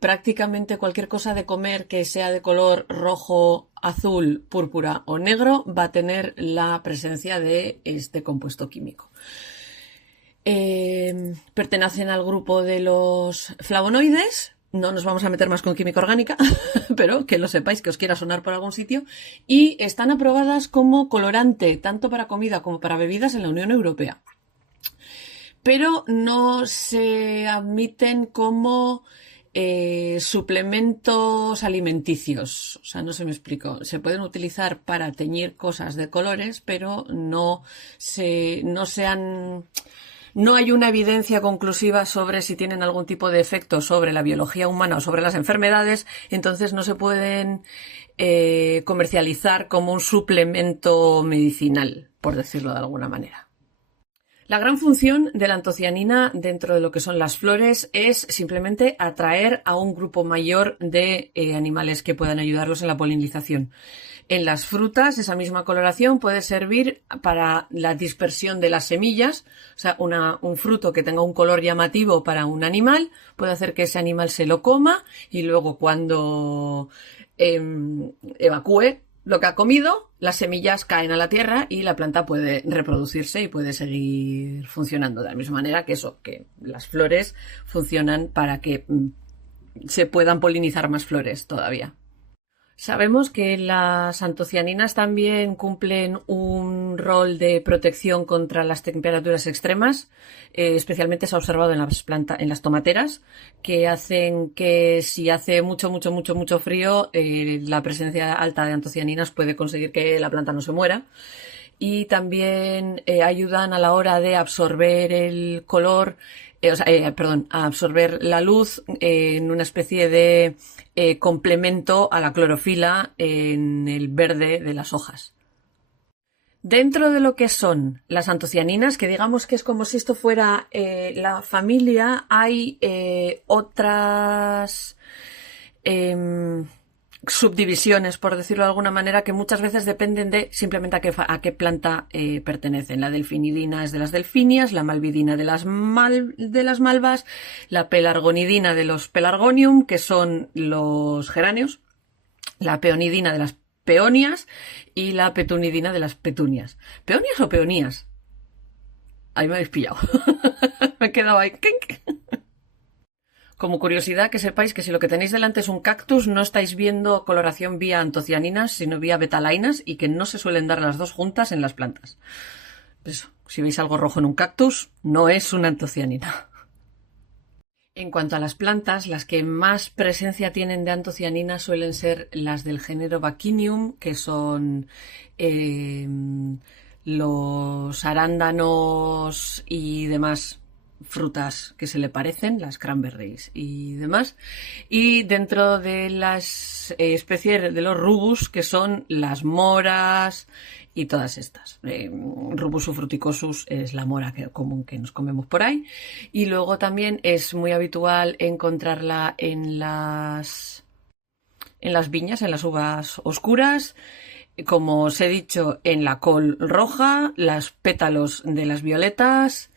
prácticamente cualquier cosa de comer que sea de color rojo, azul, púrpura o negro va a tener la presencia de este compuesto químico. Pertenecen al grupo de los flavonoides. No nos vamos a meter más con química orgánica, pero que lo sepáis, que os quiera sonar por algún sitio. Y están aprobadas como colorante, tanto para comida como para bebidas en la Unión Europea. Pero no se admiten como suplementos alimenticios. O sea, no se me explico. Se pueden utilizar para teñir cosas de colores, pero no hay una evidencia conclusiva sobre si tienen algún tipo de efecto sobre la biología humana o sobre las enfermedades, entonces no se pueden comercializar como un suplemento medicinal, por decirlo de alguna manera. La gran función de la antocianina dentro de lo que son las flores es simplemente atraer a un grupo mayor de animales que puedan ayudarlos en la polinización. En las frutas, esa misma coloración puede servir para la dispersión de las semillas. O sea, un fruto que tenga un color llamativo para un animal puede hacer que ese animal se lo coma y luego cuando evacúe lo que ha comido, las semillas caen a la tierra y la planta puede reproducirse y puede seguir funcionando de la misma manera que las flores funcionan para que se puedan polinizar más flores todavía. Sabemos que las antocianinas también cumplen un rol de protección contra las temperaturas extremas, especialmente se ha observado en las tomateras, que hacen que si hace mucho frío, la presencia alta de antocianinas puede conseguir que la planta no se muera. Y también ayudan a la hora de absorber el color, a absorber la luz en una especie de complemento a la clorofila en el verde de las hojas. Dentro de lo que son las antocianinas, que digamos que es como si esto fuera la familia, hay otras subdivisiones, por decirlo de alguna manera, que muchas veces dependen de simplemente a qué planta pertenecen. La delfinidina es de las delfinias, la malvidina de las malvas, la pelargonidina de los pelargonium, que son los geranios, la peonidina de las peonias y la petunidina de las petunias. ¿Peonias o peonías? Ahí me habéis pillado. Me he quedado ahí. Como curiosidad, que sepáis que si lo que tenéis delante es un cactus, no estáis viendo coloración vía antocianinas, sino vía betalainas, y que no se suelen dar las dos juntas en las plantas. Eso, si veis algo rojo en un cactus, no es una antocianina. En cuanto a las plantas, las que más presencia tienen de antocianinas suelen ser las del género Vaccinium, que son los arándanos y demás frutas que se le parecen, las cranberries y demás, y dentro de las especies de los rubus, que son las moras y todas estas. Rubus fruticosus es la mora común que nos comemos por ahí, y luego también es muy habitual encontrarla en las viñas, en las uvas oscuras, como os he dicho, en la col roja, los pétalos de las violetas,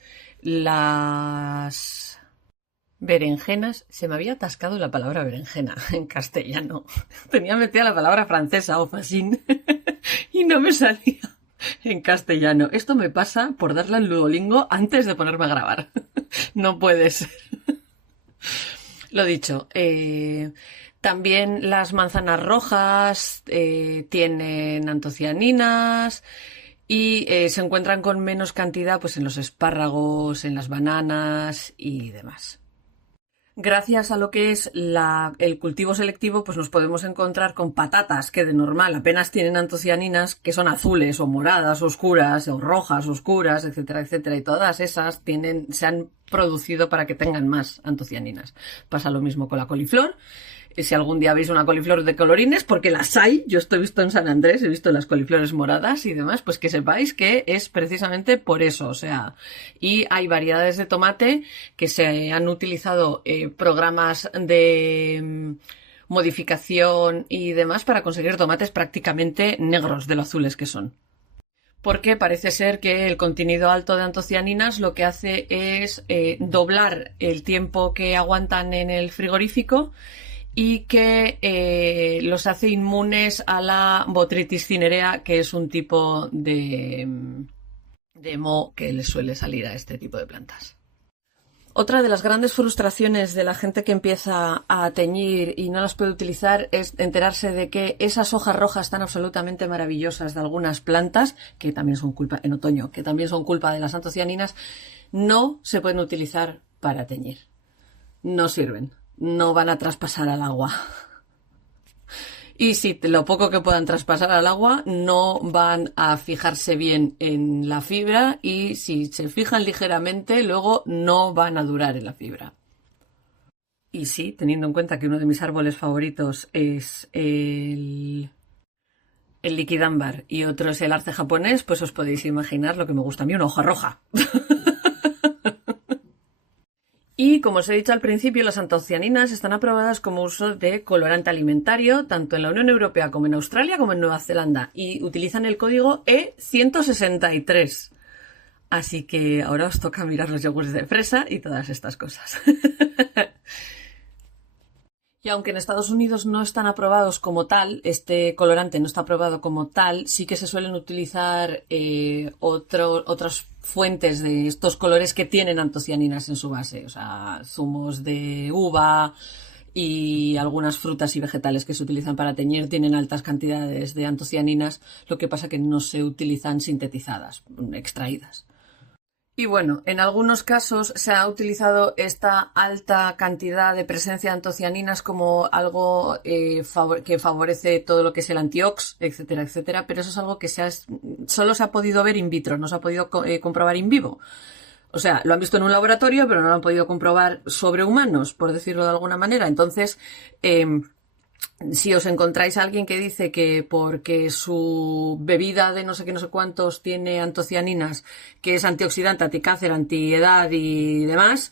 las berenjenas. Se me había atascado la palabra berenjena en castellano. Tenía metida la palabra francesa o fascín y no me salía en castellano. Esto me pasa por darle al Duolingo antes de ponerme a grabar. No puede ser. Lo dicho, también las manzanas rojas tienen antocianinas. Y se encuentran con menos cantidad pues en los espárragos, en las bananas y demás. Gracias a lo que es el cultivo selectivo, pues nos podemos encontrar con patatas que de normal apenas tienen antocianinas, que son azules o moradas oscuras o rojas oscuras, etcétera, etcétera, y todas esas se han producido para que tengan más antocianinas. Pasa lo mismo con la coliflor. Si algún día veis una coliflor de colorines, porque las hay, yo estoy visto en San Andrés, he visto las coliflores moradas y demás, pues que sepáis que es precisamente por eso, o sea, y hay variedades de tomate que se han utilizado programas de modificación y demás para conseguir tomates prácticamente negros de lo azules que son. Porque parece ser que el contenido alto de antocianinas lo que hace es doblar el tiempo que aguantan en el frigorífico y que los hace inmunes a la botrytis cinerea, que es un tipo de moho que les suele salir a este tipo de plantas. Otra de las grandes frustraciones de la gente que empieza a teñir y no las puede utilizar es enterarse de que esas hojas rojas tan absolutamente maravillosas de algunas plantas, que también son culpa, en otoño, que también son culpa de las antocianinas, no se pueden utilizar para teñir. No sirven. No van a traspasar al agua. Y si lo poco que puedan traspasar al agua no van a fijarse bien en la fibra, y si se fijan ligeramente luego no van a durar en la fibra. Y sí, teniendo en cuenta que uno de mis árboles favoritos es el liquidámbar y otro es el arce japonés, pues os podéis imaginar lo que me gusta a mí, una hoja roja. Y como os he dicho al principio, las antocianinas están aprobadas como uso de colorante alimentario tanto en la Unión Europea como en Australia como en Nueva Zelanda, y utilizan el código E163. Así que ahora os toca mirar los yogures de fresa y todas estas cosas. Y aunque en Estados Unidos no están aprobados como tal, este colorante no está aprobado como tal, sí que se suelen utilizar otras fuentes de estos colores que tienen antocianinas en su base, o sea, zumos de uva y algunas frutas y vegetales que se utilizan para teñir tienen altas cantidades de antocianinas, lo que pasa que no se utilizan sintetizadas, extraídas. Y bueno, en algunos casos se ha utilizado esta alta cantidad de presencia de antocianinas como algo que favorece todo lo que es el antiox, etcétera, etcétera, pero eso es algo que solo se ha podido ver in vitro, no se ha podido comprobar in vivo. O sea, lo han visto en un laboratorio, pero no lo han podido comprobar sobre humanos, por decirlo de alguna manera. Entonces, si os encontráis a alguien que dice que porque su bebida de no sé qué, no sé cuántos tiene antocianinas, que es antioxidante, anticáncer, antiedad y demás,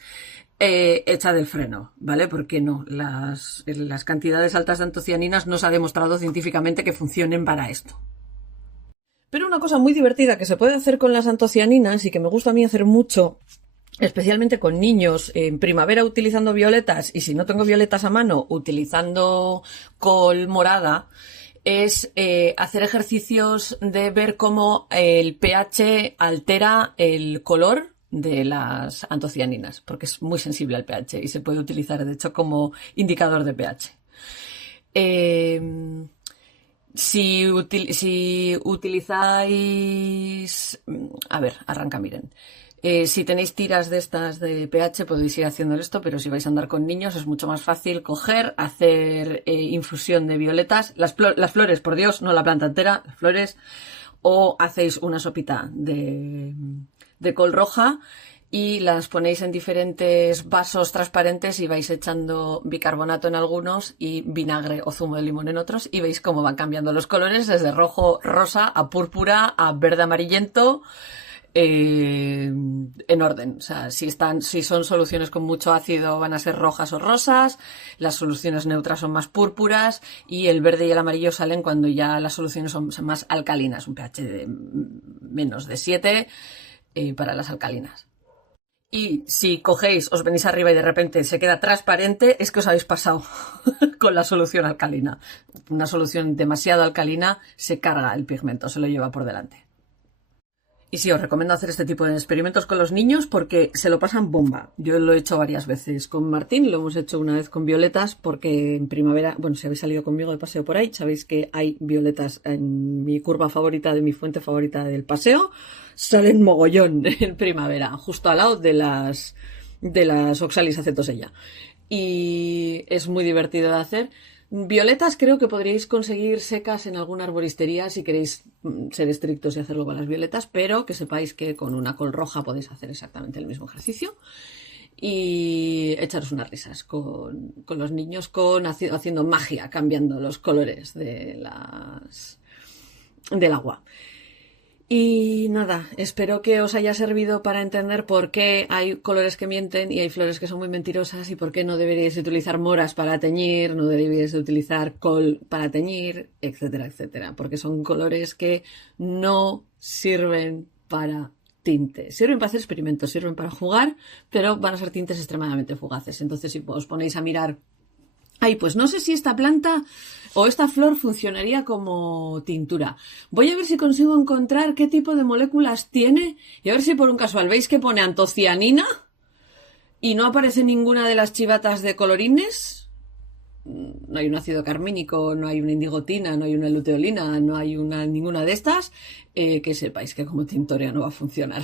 echad el freno, ¿vale? Porque no, las cantidades altas de antocianinas no se ha demostrado científicamente que funcionen para esto. Pero una cosa muy divertida que se puede hacer con las antocianinas y que me gusta a mí hacer mucho, especialmente con niños, en primavera utilizando violetas y si no tengo violetas a mano utilizando col morada, es hacer ejercicios de ver cómo el pH altera el color de las antocianinas, porque es muy sensible al pH y se puede utilizar de hecho como indicador de pH. Si utilizáis... A ver, arranca, miren. Si tenéis tiras de estas de pH podéis ir haciendo esto, pero si vais a andar con niños es mucho más fácil coger, hacer infusión de violetas, las flores, por Dios, no la planta entera, las flores, o hacéis una sopita de col roja y las ponéis en diferentes vasos transparentes y vais echando bicarbonato en algunos y vinagre o zumo de limón en otros y veis cómo van cambiando los colores desde rojo, rosa, a púrpura, a verde amarillento, en orden. O sea, si son soluciones con mucho ácido van a ser rojas o rosas, las soluciones neutras son más púrpuras y el verde y el amarillo salen cuando ya las soluciones son más alcalinas, un pH de menos de 7 para las alcalinas. Y si cogéis, os venís arriba y de repente se queda transparente, es que os habéis pasado con la solución alcalina. Una solución demasiado alcalina se carga el pigmento, se lo lleva por delante. Y sí, os recomiendo hacer este tipo de experimentos con los niños porque se lo pasan bomba. Yo lo he hecho varias veces con Martín, lo hemos hecho una vez con violetas porque en primavera, bueno, si habéis salido conmigo de paseo por ahí, sabéis que hay violetas en mi curva favorita, de mi fuente favorita del paseo, salen mogollón en primavera, justo al lado de las Oxalis acetosella. Y es muy divertido de hacer. Violetas creo que podríais conseguir secas en alguna arboristería si queréis ser estrictos y hacerlo con las violetas, pero que sepáis que con una col roja podéis hacer exactamente el mismo ejercicio y echaros unas risas con los niños haciendo magia, cambiando los colores del agua. Y nada, espero que os haya servido para entender por qué hay colores que mienten y hay flores que son muy mentirosas y por qué no deberíais utilizar moras para teñir, no deberíais utilizar col para teñir, etcétera, etcétera. Porque son colores que no sirven para tinte. Sirven para hacer experimentos, sirven para jugar, pero van a ser tintes extremadamente fugaces. Entonces, si os ponéis a mirar, ay, pues no sé si esta planta o esta flor funcionaría como tintura. Voy a ver si consigo encontrar qué tipo de moléculas tiene y a ver si por un casual veis que pone antocianina y no aparece ninguna de las chivatas de colorines. No hay un ácido carmínico, no hay una indigotina, no hay una luteolina, no hay ninguna de estas, que sepáis que como tintorea no va a funcionar.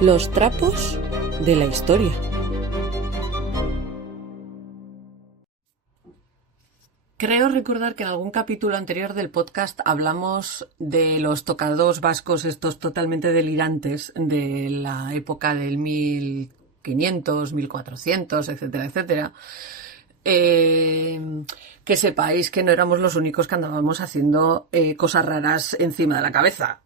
Los trapos de la historia. Creo recordar que en algún capítulo anterior del podcast hablamos de los tocados vascos, estos totalmente delirantes de la época del 1500, 1400, etcétera, etcétera. Que sepáis que no éramos los únicos que andábamos haciendo cosas raras encima de la cabeza.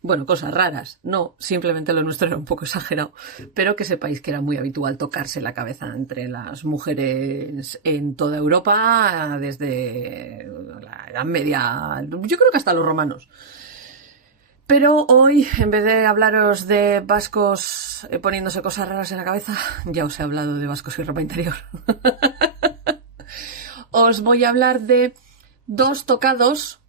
Bueno, cosas raras, no, simplemente lo nuestro era un poco exagerado, pero que sepáis que era muy habitual tocarse la cabeza entre las mujeres en toda Europa desde la Edad Media, yo creo que hasta los romanos. Pero hoy, en vez de hablaros de vascos poniéndose cosas raras en la cabeza, ya os he hablado de vascos y ropa interior. Os voy a hablar de dos tocados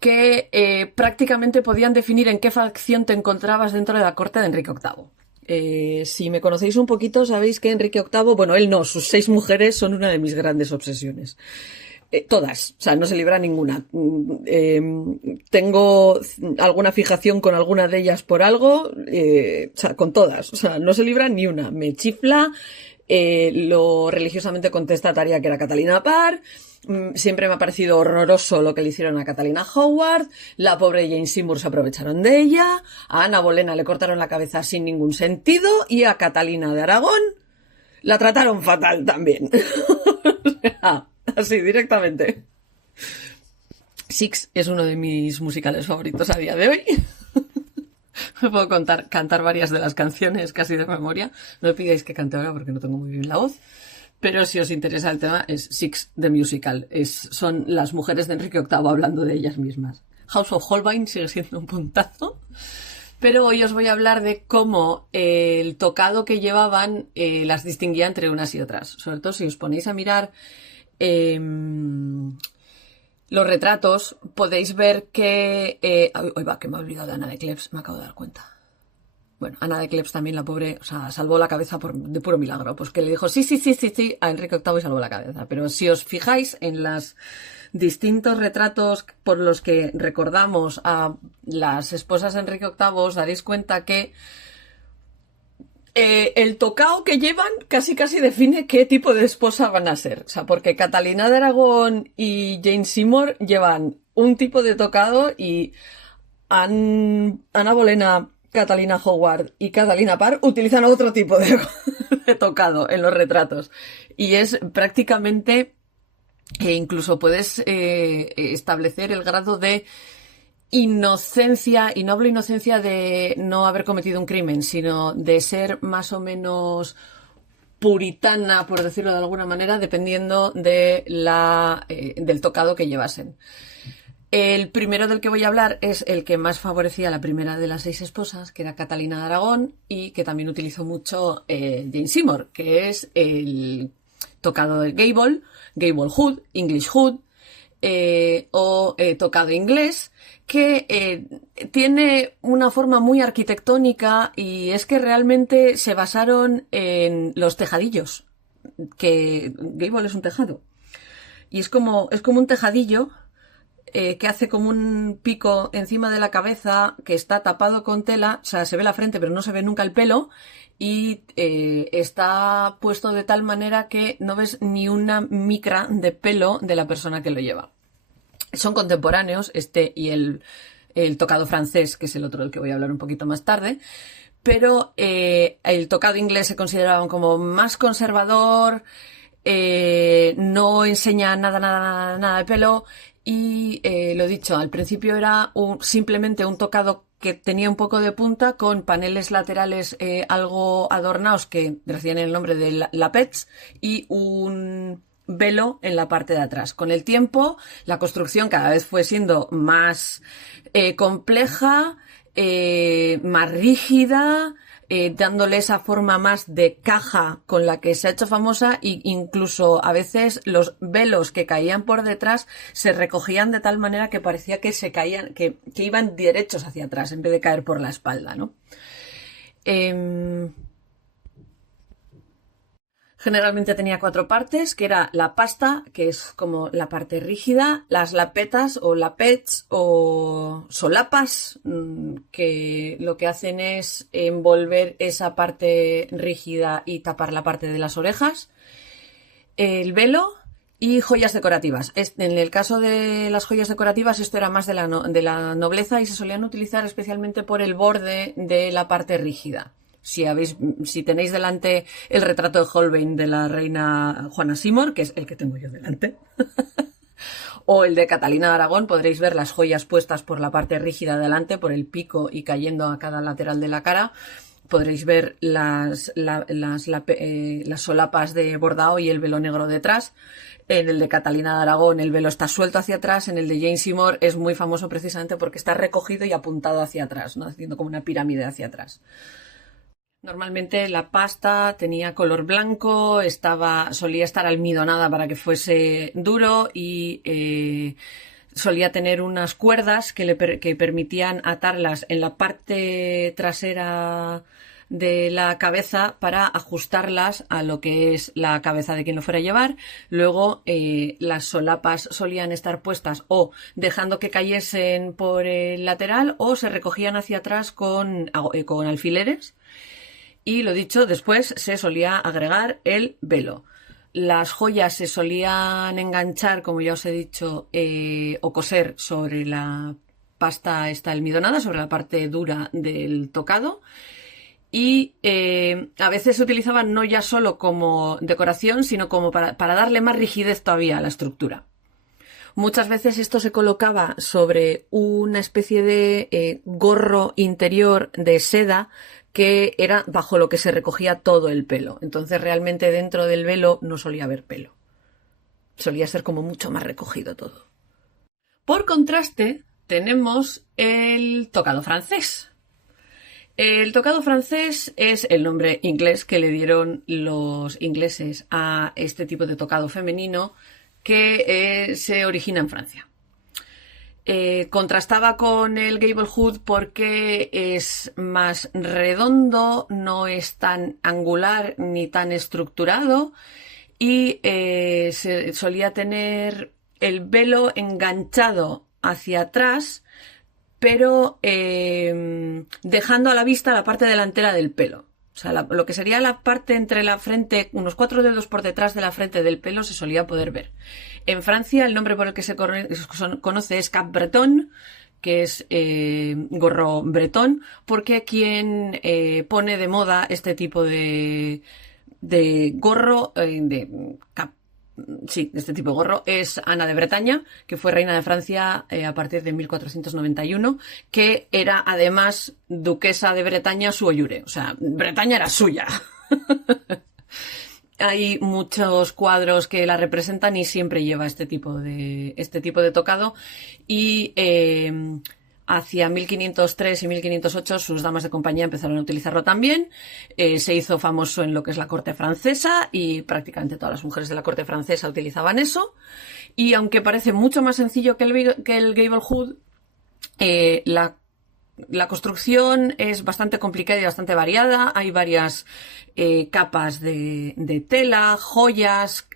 que prácticamente podían definir en qué facción te encontrabas dentro de la corte de Enrique VIII. Si me conocéis un poquito, sabéis que Enrique VIII, bueno, él no, sus 6 mujeres son una de mis grandes obsesiones. Todas, o sea, no se libra ninguna. Tengo alguna fijación con alguna de ellas por algo, o sea, con todas, o sea, no se libra ni una. Me chifla lo religiosamente contestataria que era Catalina Parr. Siempre me ha parecido horroroso lo que le hicieron a Catalina Howard. La pobre Jane Seymour se aprovecharon de ella. A Ana Bolena le cortaron la cabeza sin ningún sentido. Y a Catalina de Aragón la trataron fatal también. O sea, así, directamente. Six es uno de mis musicales favoritos a día de hoy. Me puedo cantar varias de las canciones casi de memoria. No me pidáis que cante ahora porque no tengo muy bien la voz. Pero si os interesa el tema, es Six the Musical. Son las mujeres de Enrique VIII hablando de ellas mismas. House of Holbein sigue siendo un puntazo. Pero hoy os voy a hablar de cómo el tocado que llevaban las distinguía entre unas y otras. Sobre todo si os ponéis a mirar los retratos, podéis ver que... Hoy va, que me he olvidado de Ana de Cleves, me acabo de dar cuenta. Bueno, Ana de Cleves también, la pobre, o sea, salvó la cabeza de puro milagro. Pues que le dijo sí a Enrique VIII y salvó la cabeza. Pero si os fijáis en los distintos retratos por los que recordamos a las esposas de Enrique VIII, os daréis cuenta que el tocado que llevan casi define qué tipo de esposa van a ser. O sea, porque Catalina de Aragón y Jane Seymour llevan un tipo de tocado y Ana Bolena, Catalina Howard y Catalina Parr utilizan otro tipo de tocado en los retratos. Y es prácticamente, incluso puedes establecer el grado de inocencia, y no hablo inocencia de no haber cometido un crimen, sino de ser más o menos puritana, por decirlo de alguna manera, dependiendo de del tocado que llevasen. El primero del que voy a hablar es el que más favorecía a la primera de las 6 esposas, que era Catalina de Aragón, y que también utilizó mucho Jane Seymour, que es el tocado de Gable Hood, English Hood, o tocado inglés, que tiene una forma muy arquitectónica, y es que realmente se basaron en los tejadillos, que Gable es un tejado, y es como un tejadillo que hace como un pico encima de la cabeza que está tapado con tela, o sea, se ve la frente pero no se ve nunca el pelo, y está puesto de tal manera que no ves ni una micra de pelo de la persona que lo lleva. Son contemporáneos, y el tocado francés, que es el otro del que voy a hablar un poquito más tarde, pero el tocado inglés se consideraba como más conservador, no enseña nada de pelo. Y lo dicho, al principio era simplemente un tocado que tenía un poco de punta, con paneles laterales algo adornados que reciben el nombre de lapets, y un velo en la parte de atrás. Con el tiempo, la construcción cada vez fue siendo más compleja, más rígida, dándole esa forma más de caja con la que se ha hecho famosa, e incluso a veces los velos que caían por detrás se recogían de tal manera que parecía que se caían, que iban derechos hacia atrás en vez de caer por la espalda, ¿no? Generalmente tenía 4 partes, que era la pasta, que es como la parte rígida, las lapetas o lapets o solapas, que lo que hacen es envolver esa parte rígida y tapar la parte de las orejas, el velo y joyas decorativas. En el caso de las joyas decorativas, esto era más de la nobleza, y se solían utilizar especialmente por el borde de la parte rígida. Si tenéis delante el retrato de Holbein de la reina Juana Seymour, que es el que tengo yo delante, o el de Catalina de Aragón, podréis ver las joyas puestas por la parte rígida de delante, por el pico y cayendo a cada lateral de la cara. Podréis ver las solapas de bordado y el velo negro detrás. En el de Catalina de Aragón el velo está suelto hacia atrás. En el de Jane Seymour es muy famoso precisamente porque está recogido y apuntado hacia atrás, ¿no? Haciendo como una pirámide hacia atrás. Normalmente la pasta tenía color blanco, solía estar almidonada para que fuese duro, y solía tener unas cuerdas que permitían atarlas en la parte trasera de la cabeza para ajustarlas a lo que es la cabeza de quien lo fuera a llevar. Luego las solapas solían estar puestas o dejando que cayesen por el lateral o se recogían hacia atrás con alfileres. Y lo dicho, después se solía agregar el velo. Las joyas se solían enganchar, como ya os he dicho, o coser sobre la pasta esta almidonada, sobre la parte dura del tocado. Y a veces se utilizaban no ya solo como decoración, sino como para darle más rigidez todavía a la estructura. Muchas veces esto se colocaba sobre una especie de gorro interior de seda que era bajo lo que se recogía todo el pelo. Entonces realmente dentro del velo no solía haber pelo. Solía ser como mucho más recogido todo. Por contraste, tenemos el tocado francés. El tocado francés es el nombre inglés que le dieron los ingleses a este tipo de tocado femenino que se origina en Francia. Contrastaba con el gable hood porque es más redondo, no es tan angular ni tan estructurado y se solía tener el velo enganchado hacia atrás, pero dejando a la vista la parte delantera del pelo. O sea, lo que sería la parte entre la frente, unos 4 dedos por detrás de la frente del pelo, se solía poder ver. En Francia el nombre por el que se conoce es cap breton, que es gorro bretón, porque quien pone de moda este tipo de gorro, este tipo de gorro, es Ana de Bretaña, que fue reina de Francia a partir de 1491, que era además duquesa de Bretaña su oyure. O sea, Bretaña era suya. Hay muchos cuadros que la representan y siempre lleva este tipo de tocado. Y hacia 1503 y 1508 sus damas de compañía empezaron a utilizarlo también. Se hizo famoso en lo que es la corte francesa y prácticamente todas las mujeres de la corte francesa utilizaban eso. Y aunque parece mucho más sencillo que el gable hood, la construcción es bastante complicada y bastante variada. Hay varias capas de tela, joyas,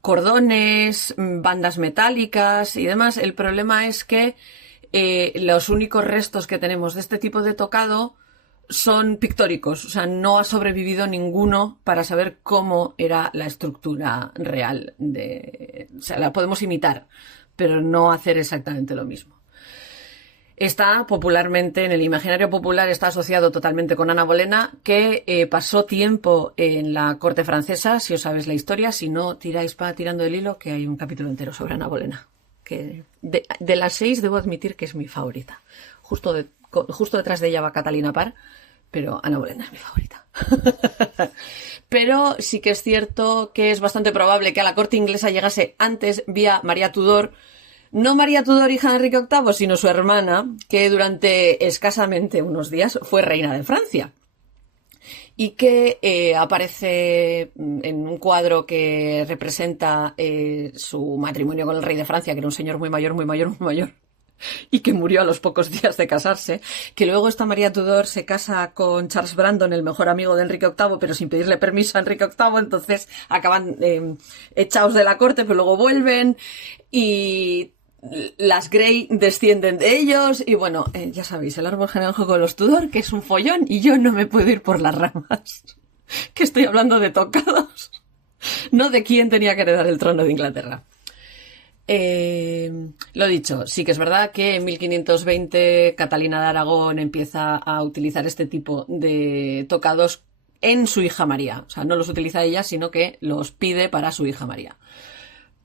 cordones, bandas metálicas y demás. El problema es que los únicos restos que tenemos de este tipo de tocado son pictóricos, o sea, no ha sobrevivido ninguno para saber cómo era la estructura real. O sea, la podemos imitar, pero no hacer exactamente lo mismo. Está popularmente, en el imaginario popular, está asociado totalmente con Ana Bolena, que pasó tiempo en la corte francesa, si os sabéis la historia. Si no, tiráis tirando el hilo, que hay un capítulo entero sobre Ana Bolena. Que de las 6 debo admitir que es mi favorita. Justo detrás de ella va Catalina Parr, pero Ana Bolena es mi favorita. Pero sí que es cierto que es bastante probable que a la corte inglesa llegase antes vía María Tudor. No María Tudor, hija de Enrique VIII, sino su hermana, que durante escasamente unos días fue reina de Francia. Y que aparece en un cuadro que representa su matrimonio con el rey de Francia, que era un señor muy mayor, muy mayor, muy mayor, y que murió a los pocos días de casarse. Que luego esta María Tudor se casa con Charles Brandon, el mejor amigo de Enrique VIII, pero sin pedirle permiso a Enrique VIII, entonces acaban echados de la corte, pero luego vuelven y las Grey descienden de ellos y bueno, ya sabéis, el árbol genealógico con los Tudor, que es un follón y yo no me puedo ir por las ramas. Que estoy hablando de tocados, no de quién tenía que heredar el trono de Inglaterra. Lo dicho, sí que es verdad que en 1520 Catalina de Aragón empieza a utilizar este tipo de tocados en su hija María. O sea, no los utiliza ella, sino que los pide para su hija María.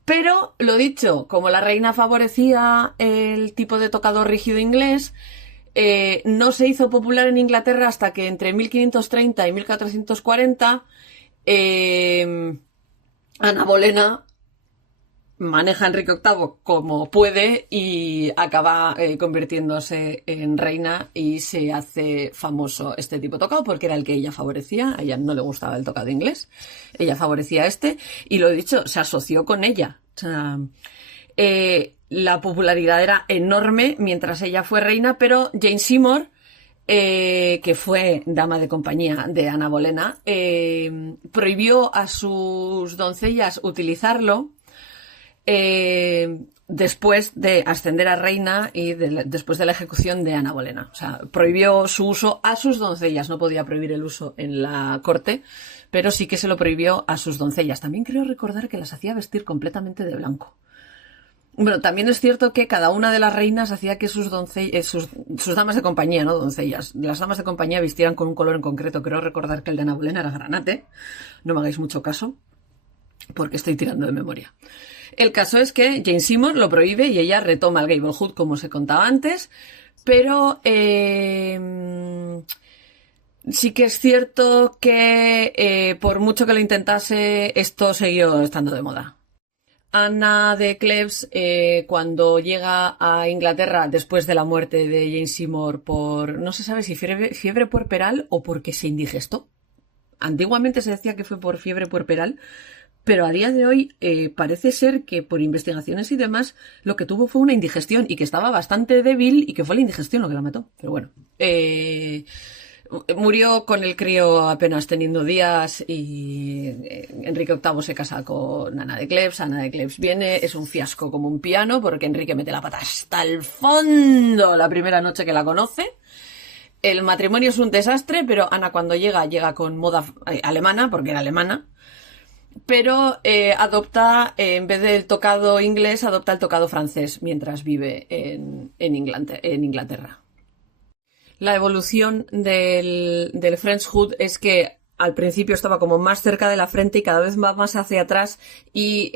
Pero, lo dicho, como la reina favorecía el tipo de tocado rígido inglés, no se hizo popular en Inglaterra hasta que entre 1530 y 1440 Ana Bolena maneja a Enrique VIII como puede y acaba convirtiéndose en reina y se hace famoso este tipo de tocado porque era el que ella favorecía. A ella no le gustaba el tocado inglés, ella favorecía este y lo dicho, se asoció con ella. O sea, la popularidad era enorme mientras ella fue reina, pero Jane Seymour que fue dama de compañía de Ana Bolena, prohibió a sus doncellas utilizarlo después de ascender a reina y después de la ejecución de Ana Bolena. O sea, prohibió su uso a sus doncellas, no podía prohibir el uso en la corte, pero sí que se lo prohibió a sus doncellas. También creo recordar que las hacía vestir completamente de blanco. Bueno, también es cierto que cada una de las reinas hacía que sus damas de compañía, no doncellas, las damas de compañía vistieran con un color en concreto. Creo recordar que el de Ana Bolena era granate. No me hagáis mucho caso, porque estoy tirando de memoria. El caso es que Jane Seymour lo prohíbe y ella retoma el Gablehood, como os he contado antes, pero sí que es cierto que por mucho que lo intentase, esto siguió estando de moda. Ana de Cleves, cuando llega a Inglaterra después de la muerte de Jane Seymour por, no se sabe si fiebre puerperal o porque se indigestó. Antiguamente se decía que fue por fiebre puerperal, pero a día de hoy parece ser que por investigaciones y demás lo que tuvo fue una indigestión y que estaba bastante débil y que fue la indigestión lo que la mató. Pero bueno, murió con el crío apenas teniendo días y Enrique VIII se casa con Ana de Cleves. Ana de Cleves viene, es un fiasco como un piano porque Enrique mete la pata hasta el fondo la primera noche que la conoce. El matrimonio es un desastre, pero Ana cuando llega con moda alemana, porque era alemana, pero adopta, en vez del tocado inglés, adopta el tocado francés mientras vive en Inglaterra. La evolución del French Hood es que al principio estaba como más cerca de la frente y cada vez va más hacia atrás y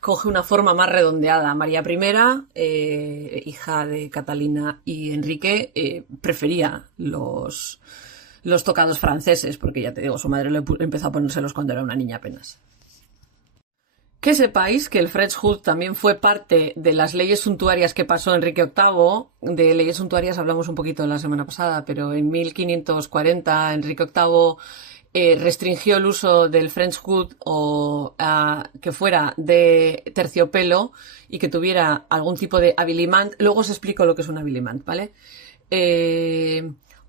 coge una forma más redondeada. María I, hija de Catalina y Enrique, prefería los tocados franceses, porque ya te digo, su madre empezó a ponérselos cuando era una niña apenas. Que sepáis que el French Hood también fue parte de las leyes suntuarias que pasó Enrique VIII. De leyes suntuarias hablamos un poquito la semana pasada, pero en 1540 Enrique VIII restringió el uso del French Hood o que fuera de terciopelo y que tuviera algún tipo de habilimant. Luego os explico lo que es un habilimant, ¿vale?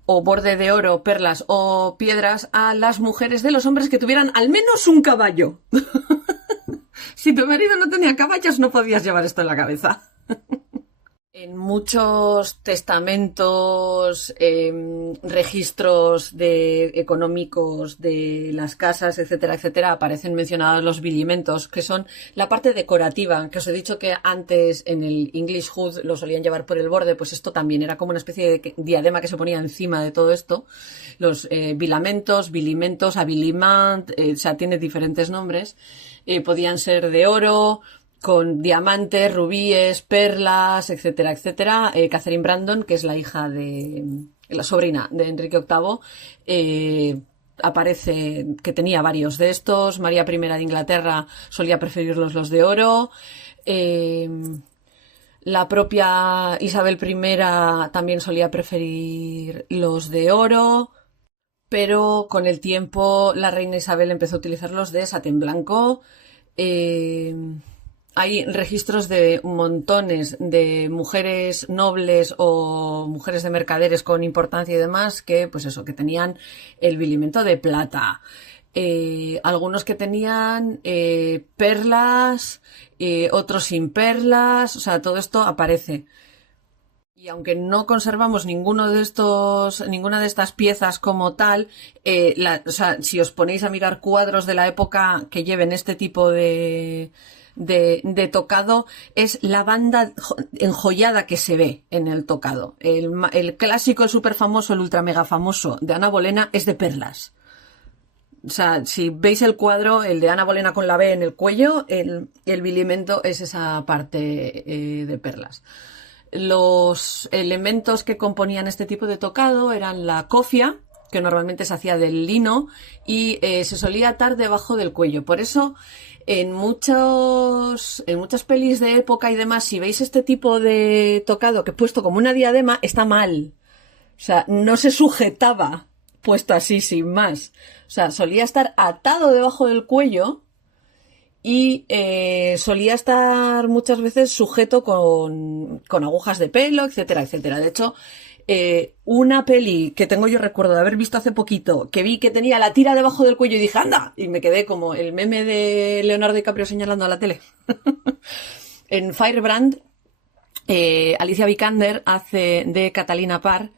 O borde de oro, perlas o piedras a las mujeres de los hombres que tuvieran al menos un caballo. Si tu marido no tenía caballos, no podías llevar esto en la cabeza. En muchos testamentos, registros económicos de las casas, etcétera, etcétera, aparecen mencionados los bilimentos, que son la parte decorativa, que os he dicho que antes en el English Hood lo solían llevar por el borde, pues esto también era como una especie de diadema que se ponía encima de todo esto. Los bilimentos, habilimant, o sea, tiene diferentes nombres. Podían ser de oro, con diamantes, rubíes, perlas, etcétera, etcétera. Catherine Brandon, que es la hija la sobrina de Enrique VIII, aparece que tenía varios de estos. María I de Inglaterra solía preferirlos los de oro. La propia Isabel I también solía preferir los de oro. Pero con el tiempo la reina Isabel empezó a utilizar los de satén blanco. Hay registros de montones de mujeres nobles o mujeres de mercaderes con importancia y demás que, pues eso, que tenían el bilimento de plata. Algunos que tenían perlas, otros sin perlas, o sea, todo esto aparece. Y aunque no conservamos ninguna de estas piezas como tal, o sea, si os ponéis a mirar cuadros de la época que lleven este tipo de tocado, es la banda enjollada que se ve en el tocado. El clásico, el súper famoso, el ultra mega famoso de Ana Bolena es de perlas. O sea, si veis el cuadro, el de Ana Bolena con la B en el cuello, el bilimento es esa parte de perlas. Los elementos que componían este tipo de tocado eran la cofia, que normalmente se hacía del lino, y se solía atar debajo del cuello. Por eso, en muchas pelis de época y demás, si veis este tipo de tocado que puesto como una diadema, está mal. O sea, no se sujetaba puesto así, sin más. O sea, solía estar atado debajo del cuello y solía estar muchas veces sujeto con agujas de pelo, etcétera, etcétera. De hecho, Una peli que tengo yo recuerdo de haber visto hace poquito, que vi que tenía la tira debajo del cuello y dije, ¡anda! Y me quedé como el meme de Leonardo DiCaprio señalando a la tele. En Firebrand, Alicia Vikander hace de Catalina Parr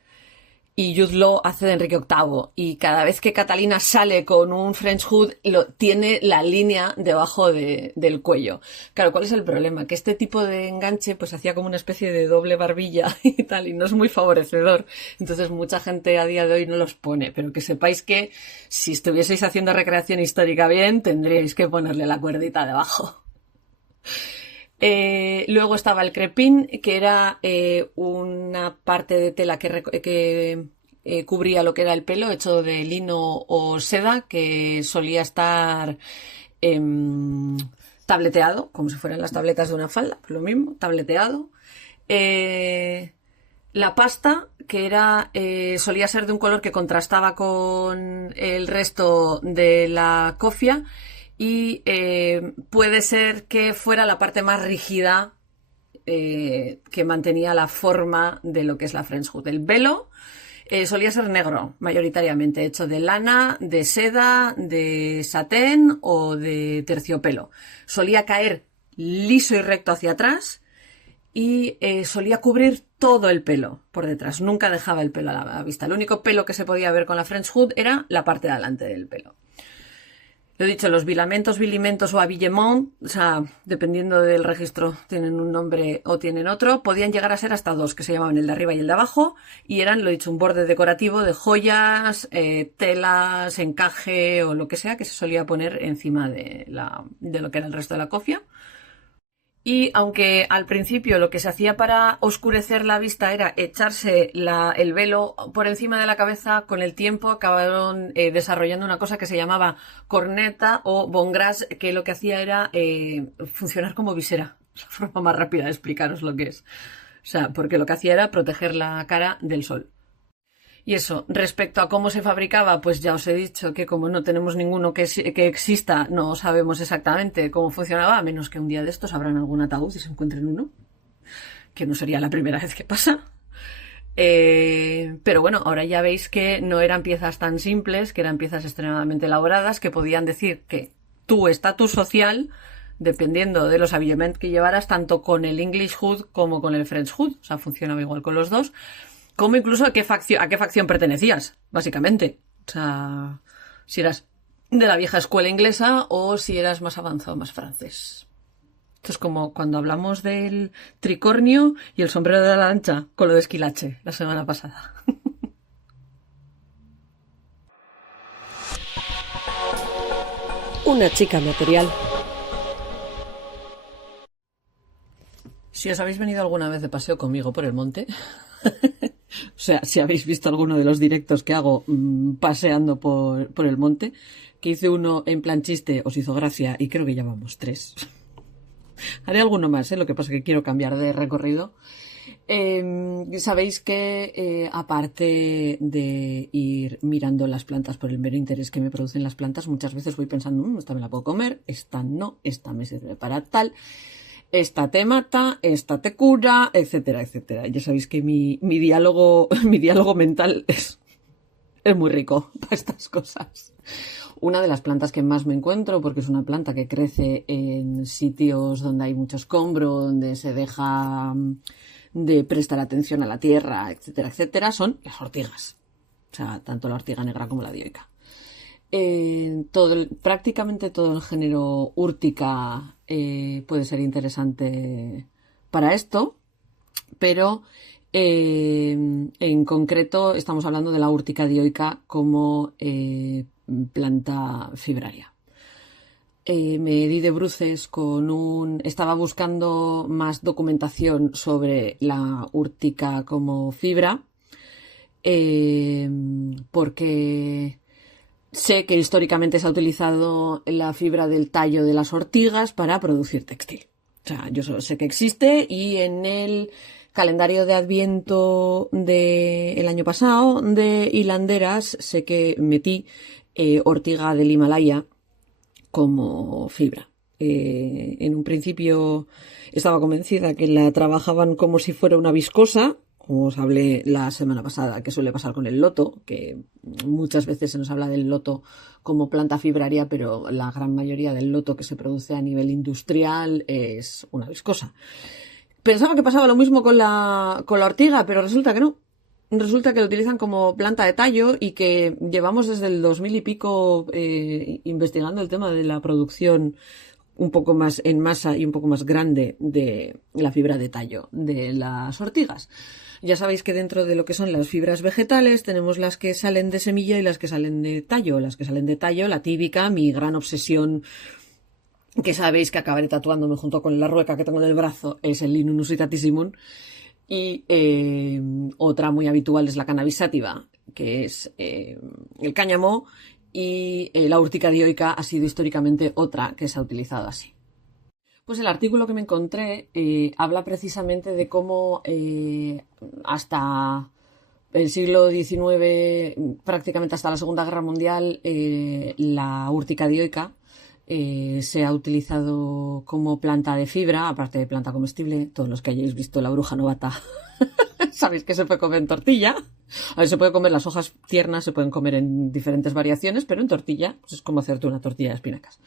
y Jude Law hace de Enrique VIII. Y cada vez que Catalina sale con un French hood, tiene la línea debajo del cuello. Claro, ¿cuál es el problema? Que este tipo de enganche pues hacía como una especie de doble barbilla y tal, y no es muy favorecedor. Entonces mucha gente a día de hoy no los pone. Pero que sepáis que si estuvieseis haciendo recreación histórica bien, tendríais que ponerle la cuerdita debajo. Luego estaba el crepín, que era una parte de tela que cubría lo que era el pelo, hecho de lino o seda, que solía estar tableteado, como si fueran las tabletas de una falda, lo mismo, tableteado. La pasta, que era solía ser de un color que contrastaba con el resto de la cofia, y puede ser que fuera la parte más rígida que mantenía la forma de lo que es la French hood. El velo solía ser negro, mayoritariamente, hecho de lana, de seda, de satén o de terciopelo. Solía caer liso y recto hacia atrás y solía cubrir todo el pelo por detrás. Nunca dejaba el pelo a la vista. El único pelo que se podía ver con la French hood era la parte de delante del pelo. Lo he dicho, los vilamentos, vilimentos o habillement, o sea, dependiendo del registro, tienen un nombre o tienen otro, podían llegar a ser hasta dos, que se llamaban el de arriba y el de abajo, y eran, lo he dicho, un borde decorativo de joyas, telas, encaje o lo que sea que se solía poner encima de lo que era el resto de la cofia. Y aunque al principio lo que se hacía para oscurecer la vista era echarse el velo por encima de la cabeza, con el tiempo acabaron desarrollando una cosa que se llamaba corneta o bon gras, que lo que hacía era funcionar como visera. Es la forma más rápida de explicaros lo que es. O sea, porque lo que hacía era proteger la cara del sol. Y eso, respecto a cómo se fabricaba, pues ya os he dicho que como no tenemos ninguno que exista, no sabemos exactamente cómo funcionaba, a menos que un día de estos abran algún ataúd y se encuentren uno, que no sería la primera vez que pasa. Pero bueno, ahora ya veis que no eran piezas tan simples, que eran piezas extremadamente elaboradas, que podían decir que tu estatus social, dependiendo de los habillement que llevaras, tanto con el English hood como con el French hood, o sea, funcionaba igual con los dos, como incluso a qué facción pertenecías, básicamente. O sea, si eras de la vieja escuela inglesa o si eras más avanzado, más francés. Esto es como cuando hablamos del tricornio y el sombrero de la lancha con lo de Esquilache la semana pasada. Una chica material. Si os habéis venido alguna vez de paseo conmigo por el monte, o sea, si habéis visto alguno de los directos que hago paseando por el monte, que hice uno en plan chiste, os hizo gracia y creo que ya vamos 3. Haré alguno más, lo que pasa es que quiero cambiar de recorrido. Sabéis que aparte de ir mirando las plantas por el mero interés que me producen las plantas, muchas veces voy pensando, esta me la puedo comer, esta no, esta me sirve para tal, esta te mata, esta te cura, etcétera, etcétera. Ya sabéis que mi diálogo mental es muy rico para estas cosas. Una de las plantas que más me encuentro, porque es una planta que crece en sitios donde hay mucho escombro, donde se deja de prestar atención a la tierra, etcétera, etcétera, son las ortigas. O sea, tanto la ortiga negra como la dioica. Prácticamente todo el género Urtica puede ser interesante para esto, pero en concreto estamos hablando de la Urtica dioica como planta fibraria. Me di de bruces estaba buscando más documentación sobre la Urtica como fibra, porque sé que históricamente se ha utilizado la fibra del tallo de las ortigas para producir textil. O sea, yo solo sé que existe, y en el calendario de Adviento del año pasado de hilanderas sé que metí ortiga del Himalaya como fibra. En un principio estaba convencida que la trabajaban como si fuera una viscosa, como os hablé la semana pasada, que suele pasar con el loto, que muchas veces se nos habla del loto como planta fibraria, pero la gran mayoría del loto que se produce a nivel industrial es una viscosa. Pensaba que pasaba lo mismo con la ortiga, pero resulta que no. Resulta que lo utilizan como planta de tallo y que llevamos desde el 2000 y pico investigando el tema de la producción un poco más en masa y un poco más grande de la fibra de tallo de las ortigas. Ya sabéis que dentro de lo que son las fibras vegetales tenemos las que salen de semilla y las que salen de tallo. Las que salen de tallo, la típica, mi gran obsesión, que sabéis que acabaré tatuándome junto con la rueca que tengo en el brazo, es el Linum nusitatissimum. Y otra muy habitual es la cannabis sativa, que es el cáñamo, y la urtica dioica ha sido históricamente otra que se ha utilizado así. Pues el artículo que me encontré habla precisamente de cómo hasta el siglo XIX, prácticamente hasta la Segunda Guerra Mundial, la urtica dioica se ha utilizado como planta de fibra, aparte de planta comestible. Todos los que hayáis visto La Bruja Novata sabéis que se puede comer en tortilla. A ver, se puede comer las hojas tiernas, se pueden comer en diferentes variaciones, pero en tortilla pues es como hacerte una tortilla de espinacas.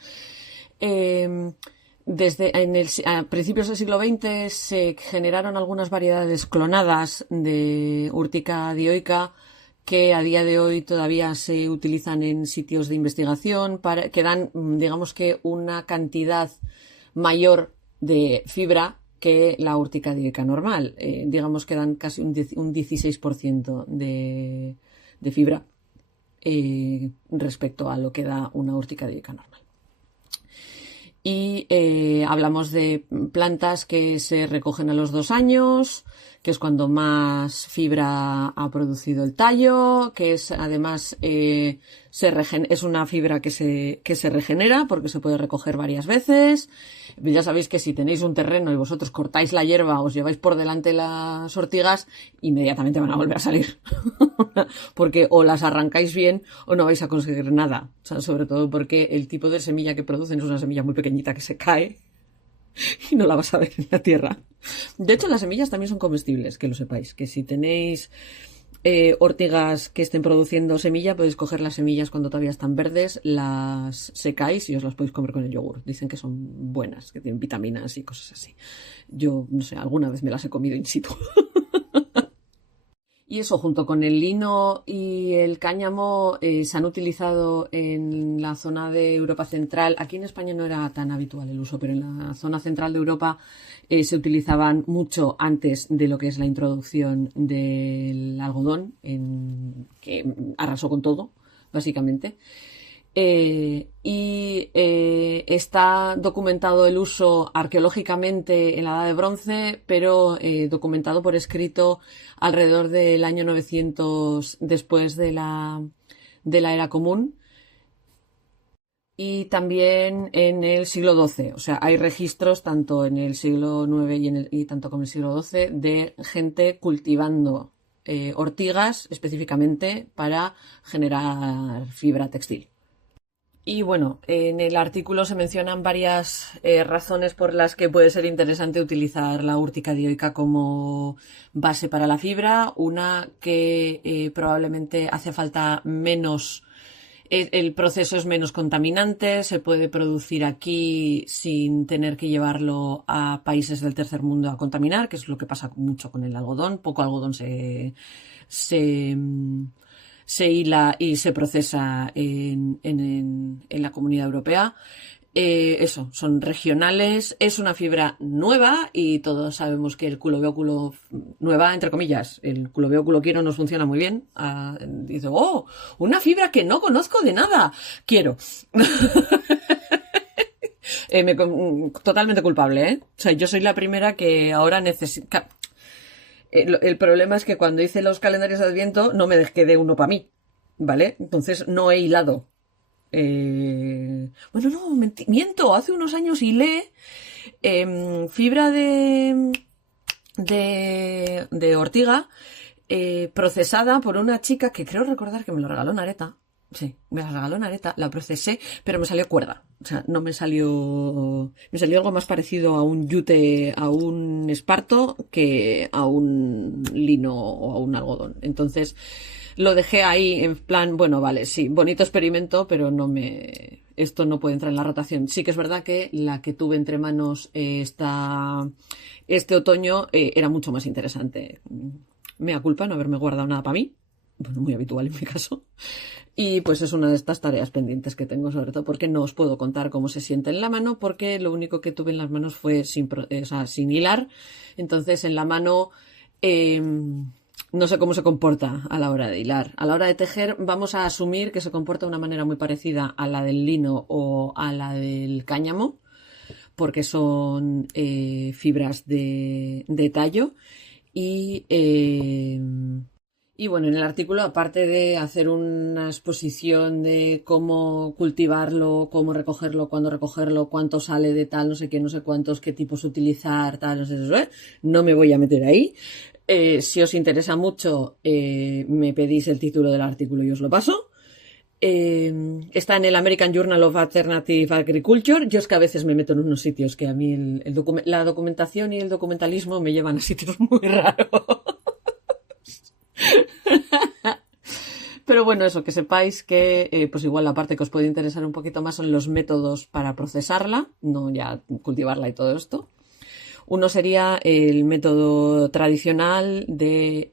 A principios del siglo XX se generaron algunas variedades clonadas de urtica dioica que a día de hoy todavía se utilizan en sitios de investigación que dan, digamos que, una cantidad mayor de fibra que la urtica dioica normal. Digamos que dan casi un 16% de fibra respecto a lo que da una urtica dioica normal. Y hablamos de plantas que se recogen a los 2 años, que es cuando más fibra ha producido el tallo, que es además es una fibra que se regenera porque se puede recoger varias veces. Ya sabéis que si tenéis un terreno y vosotros cortáis la hierba, os lleváis por delante las ortigas, inmediatamente van a volver a salir. Porque o las arrancáis bien o no vais a conseguir nada. O sea, sobre todo porque el tipo de semilla que producen es una semilla muy pequeñita que se cae y no la vas a ver en la tierra. De hecho, las semillas también son comestibles, que lo sepáis. Que si tenéis ortigas que estén produciendo semilla, podéis coger las semillas cuando todavía están verdes, las secáis y os las podéis comer con el yogur. Dicen que son buenas, que tienen vitaminas y cosas así. Yo, no sé, alguna vez me las he comido in situ. Y eso, junto con el lino y el cáñamo, se han utilizado en la zona de Europa Central. Aquí en España no era tan habitual el uso, pero en la zona central de Europa se utilizaban mucho antes de lo que es la introducción del algodón, que arrasó con todo, básicamente. Está documentado el uso arqueológicamente en la Edad de Bronce, pero documentado por escrito alrededor del año 900 después de la Era Común, y también en el siglo XII. O sea, hay registros tanto en el siglo IX y tanto como en el siglo XII de gente cultivando ortigas específicamente para generar fibra textil. Y bueno, en el artículo se mencionan varias razones por las que puede ser interesante utilizar la urtica dioica como base para la fibra. Una, que probablemente hace falta menos, el proceso es menos contaminante, se puede producir aquí sin tener que llevarlo a países del tercer mundo a contaminar, que es lo que pasa mucho con el algodón. Poco algodón se hila y se procesa en la Comunidad Europea. Eso, son regionales, es una fibra nueva y todos sabemos que el culo veo culo nueva, entre comillas, el culo veo culo quiero nos funciona muy bien. Dice, oh, una fibra que no conozco de nada, quiero. Totalmente culpable, ¿eh? O sea, yo soy la primera que ahora necesita. El problema es que cuando hice los calendarios de Adviento no me quedé uno para mí, ¿vale? Entonces no he hilado. Bueno, no, miento. Hace unos años hilé fibra de ortiga procesada por una chica que creo recordar que me lo regaló Nareta. Sí, me la regaló Nareta, la procesé, pero me salió cuerda. O sea, no me salió... Me salió algo más parecido a un yute, a un esparto, que a un lino o a un algodón. Entonces, lo dejé ahí en plan, bueno, vale, sí, bonito experimento, pero no me... Esto no puede entrar en la rotación. Sí que es verdad que la que tuve entre manos este otoño era mucho más interesante. Mea culpa no haberme guardado nada para mí. Bueno, muy habitual en mi caso. Y pues es una de estas tareas pendientes que tengo, sobre todo porque no os puedo contar cómo se siente en la mano, porque lo único que tuve en las manos fue sin hilar. Entonces en la mano no sé cómo se comporta a la hora de hilar. A la hora de tejer vamos a asumir que se comporta de una manera muy parecida a la del lino o a la del cáñamo, porque son fibras de tallo. Y bueno, en el artículo, aparte de hacer una exposición de cómo cultivarlo, cómo recogerlo, cuándo recogerlo, cuánto sale de tal, no sé qué, no sé cuántos, qué tipos utilizar, tal, no sé, no me voy a meter ahí. Si os interesa mucho, me pedís el título del artículo y os lo paso. Está en el American Journal of Alternative Agriculture. Yo es que a veces me meto en unos sitios que a mí la documentación y el documentalismo me llevan a sitios muy raros. Pero bueno, eso, que sepáis que pues igual la parte que os puede interesar un poquito más son los métodos para procesarla, no ya cultivarla y todo esto. Uno sería el método tradicional de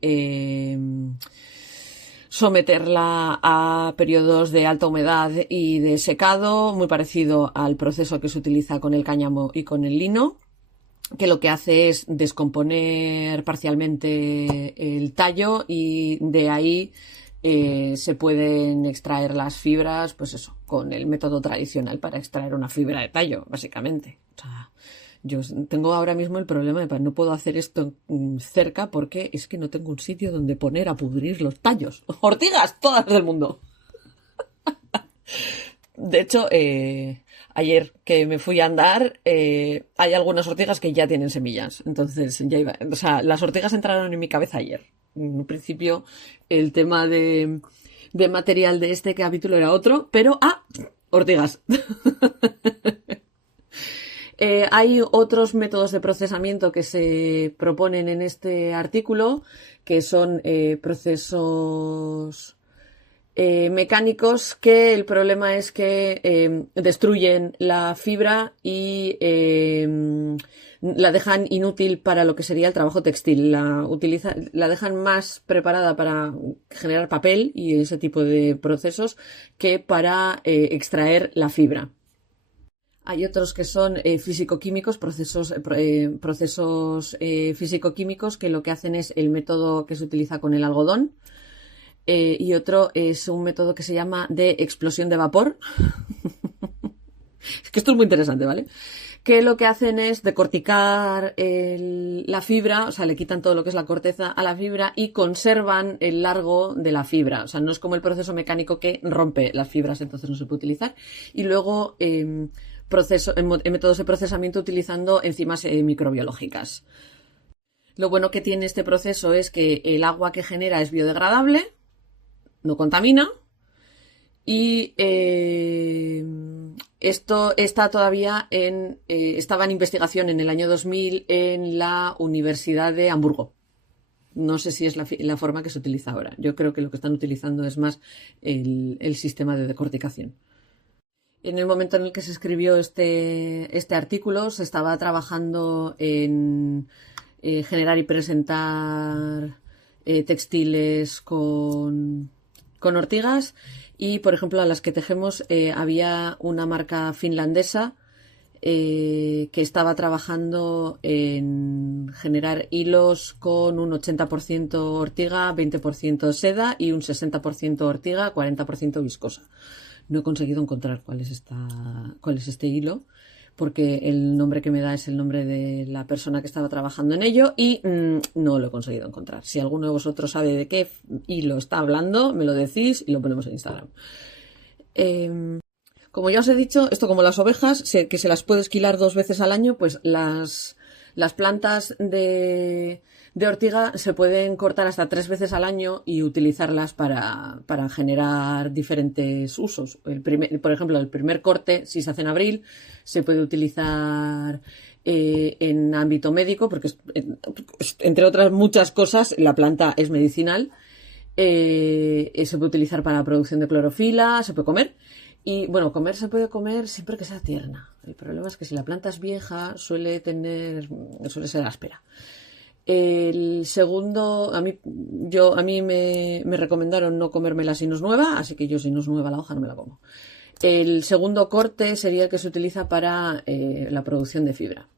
someterla a periodos de alta humedad y de secado, muy parecido al proceso que se utiliza con el cáñamo y con el lino, que lo que hace es descomponer parcialmente el tallo y de ahí se pueden extraer las fibras, pues eso, con el método tradicional para extraer una fibra de tallo, básicamente. O sea, yo tengo ahora mismo el problema de que no puedo hacer esto cerca porque es que no tengo un sitio donde poner a pudrir los tallos. Ortigas, todas del mundo. De hecho, ayer que me fui a andar, hay algunas ortigas que ya tienen semillas. Entonces, ya iba. O sea, las ortigas entraron en mi cabeza ayer. En principio, el tema de material de este capítulo era otro, pero ortigas. Hay otros métodos de procesamiento que se proponen en este artículo, que son procesos mecánicos, que el problema es que destruyen la fibra y la dejan inútil para lo que sería el trabajo textil. La dejan más preparada para generar papel y ese tipo de procesos que para extraer la fibra. Hay otros que son físico-químicos, procesos físico-químicos, que lo que hacen es el método que se utiliza con el algodón. Y otro es un método que se llama de explosión de vapor. Es que esto es muy interesante, ¿vale? Que lo que hacen es decorticar la fibra, o sea, le quitan todo lo que es la corteza a la fibra y conservan el largo de la fibra. O sea, no es como el proceso mecánico que rompe las fibras, entonces no se puede utilizar. Y luego en métodos de procesamiento utilizando enzimas microbiológicas. Lo bueno que tiene este proceso es que el agua que genera es biodegradable, no contamina, y esto está todavía estaba en investigación en el año 2000 en la Universidad de Hamburgo. No sé si es la forma que se utiliza ahora. Yo creo que lo que están utilizando es más el sistema de decorticación. En el momento en el que se escribió este artículo, se estaba trabajando en generar y presentar textiles con ortigas y, por ejemplo, a las que tejemos había una marca finlandesa que estaba trabajando en generar hilos con un 80% ortiga, 20% seda y un 60% ortiga, 40% viscosa. No he conseguido encontrar cuál es este hilo, porque el nombre que me da es el nombre de la persona que estaba trabajando en ello y no lo he conseguido encontrar. Si alguno de vosotros sabe de qué hilo está hablando, me lo decís y lo ponemos en Instagram. Como ya os he dicho, esto como las ovejas, que se las puede esquilar 2 veces al año, pues las Las plantas de ortiga se pueden cortar hasta 3 veces al año y utilizarlas para generar diferentes usos. Por ejemplo, el primer corte, si se hace en abril, se puede utilizar en ámbito médico, porque entre otras muchas cosas, la planta es medicinal. Se puede utilizar para la producción de clorofila, se puede comer. Y bueno, se puede comer siempre que sea tierna. El problema es que si la planta es vieja, suele ser áspera. El segundo, a mí me recomendaron no comérmela si no es nueva, así que yo si no es nueva la hoja no me la como. El segundo corte sería el que se utiliza para la producción de fibra.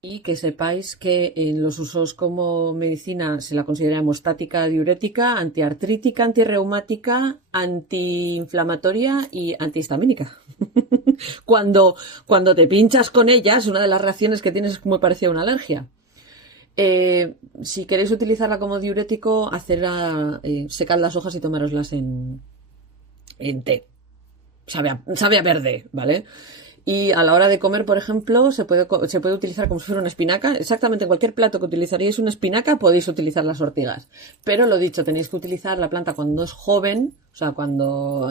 Y que sepáis que en los usos como medicina se la considera hemostática, diurética, antiartrítica, antirreumática, antiinflamatoria y antihistamínica. Cuando te pinchas con ellas, una de las reacciones que tienes es muy parecida a una alergia. Si queréis utilizarla como diurético, secad las hojas y tomároslas en té. Sabe a verde, ¿vale? Y a la hora de comer, por ejemplo, se puede utilizar como si fuera una espinaca. Exactamente en cualquier plato que utilizaríais una espinaca podéis utilizar las ortigas. Pero lo dicho, tenéis que utilizar la planta cuando es joven, o sea, cuando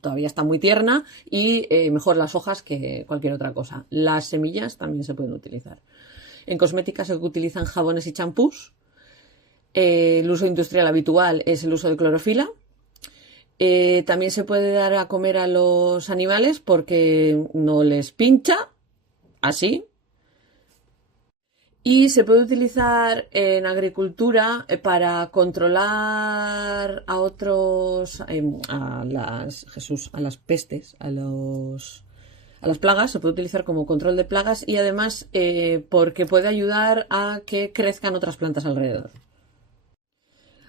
todavía está muy tierna, y mejor las hojas que cualquier otra cosa. Las semillas también se pueden utilizar. En cosmética se utilizan jabones y champús. El uso industrial habitual es el uso de clorofila. También se puede dar a comer a los animales porque no les pincha, así. Y se puede utilizar en agricultura para controlar a otros, a las pestes, a las plagas. Se puede utilizar como control de plagas y además porque puede ayudar a que crezcan otras plantas alrededor.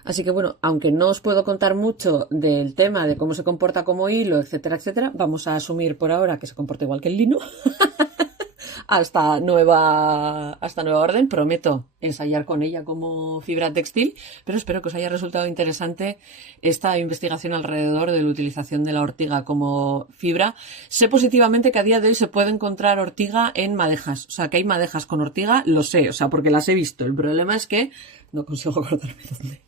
Así que bueno, aunque no os puedo contar mucho del tema de cómo se comporta como hilo, etcétera, etcétera, vamos a asumir por ahora que se comporta igual que el lino. hasta nueva orden. Prometo ensayar con ella como fibra textil, pero espero que os haya resultado interesante esta investigación alrededor de la utilización de la ortiga como fibra. Sé positivamente que a día de hoy se puede encontrar ortiga en madejas, o sea, que hay madejas con ortiga, lo sé, o sea, porque las he visto. El problema es que no consigo cortarme dónde.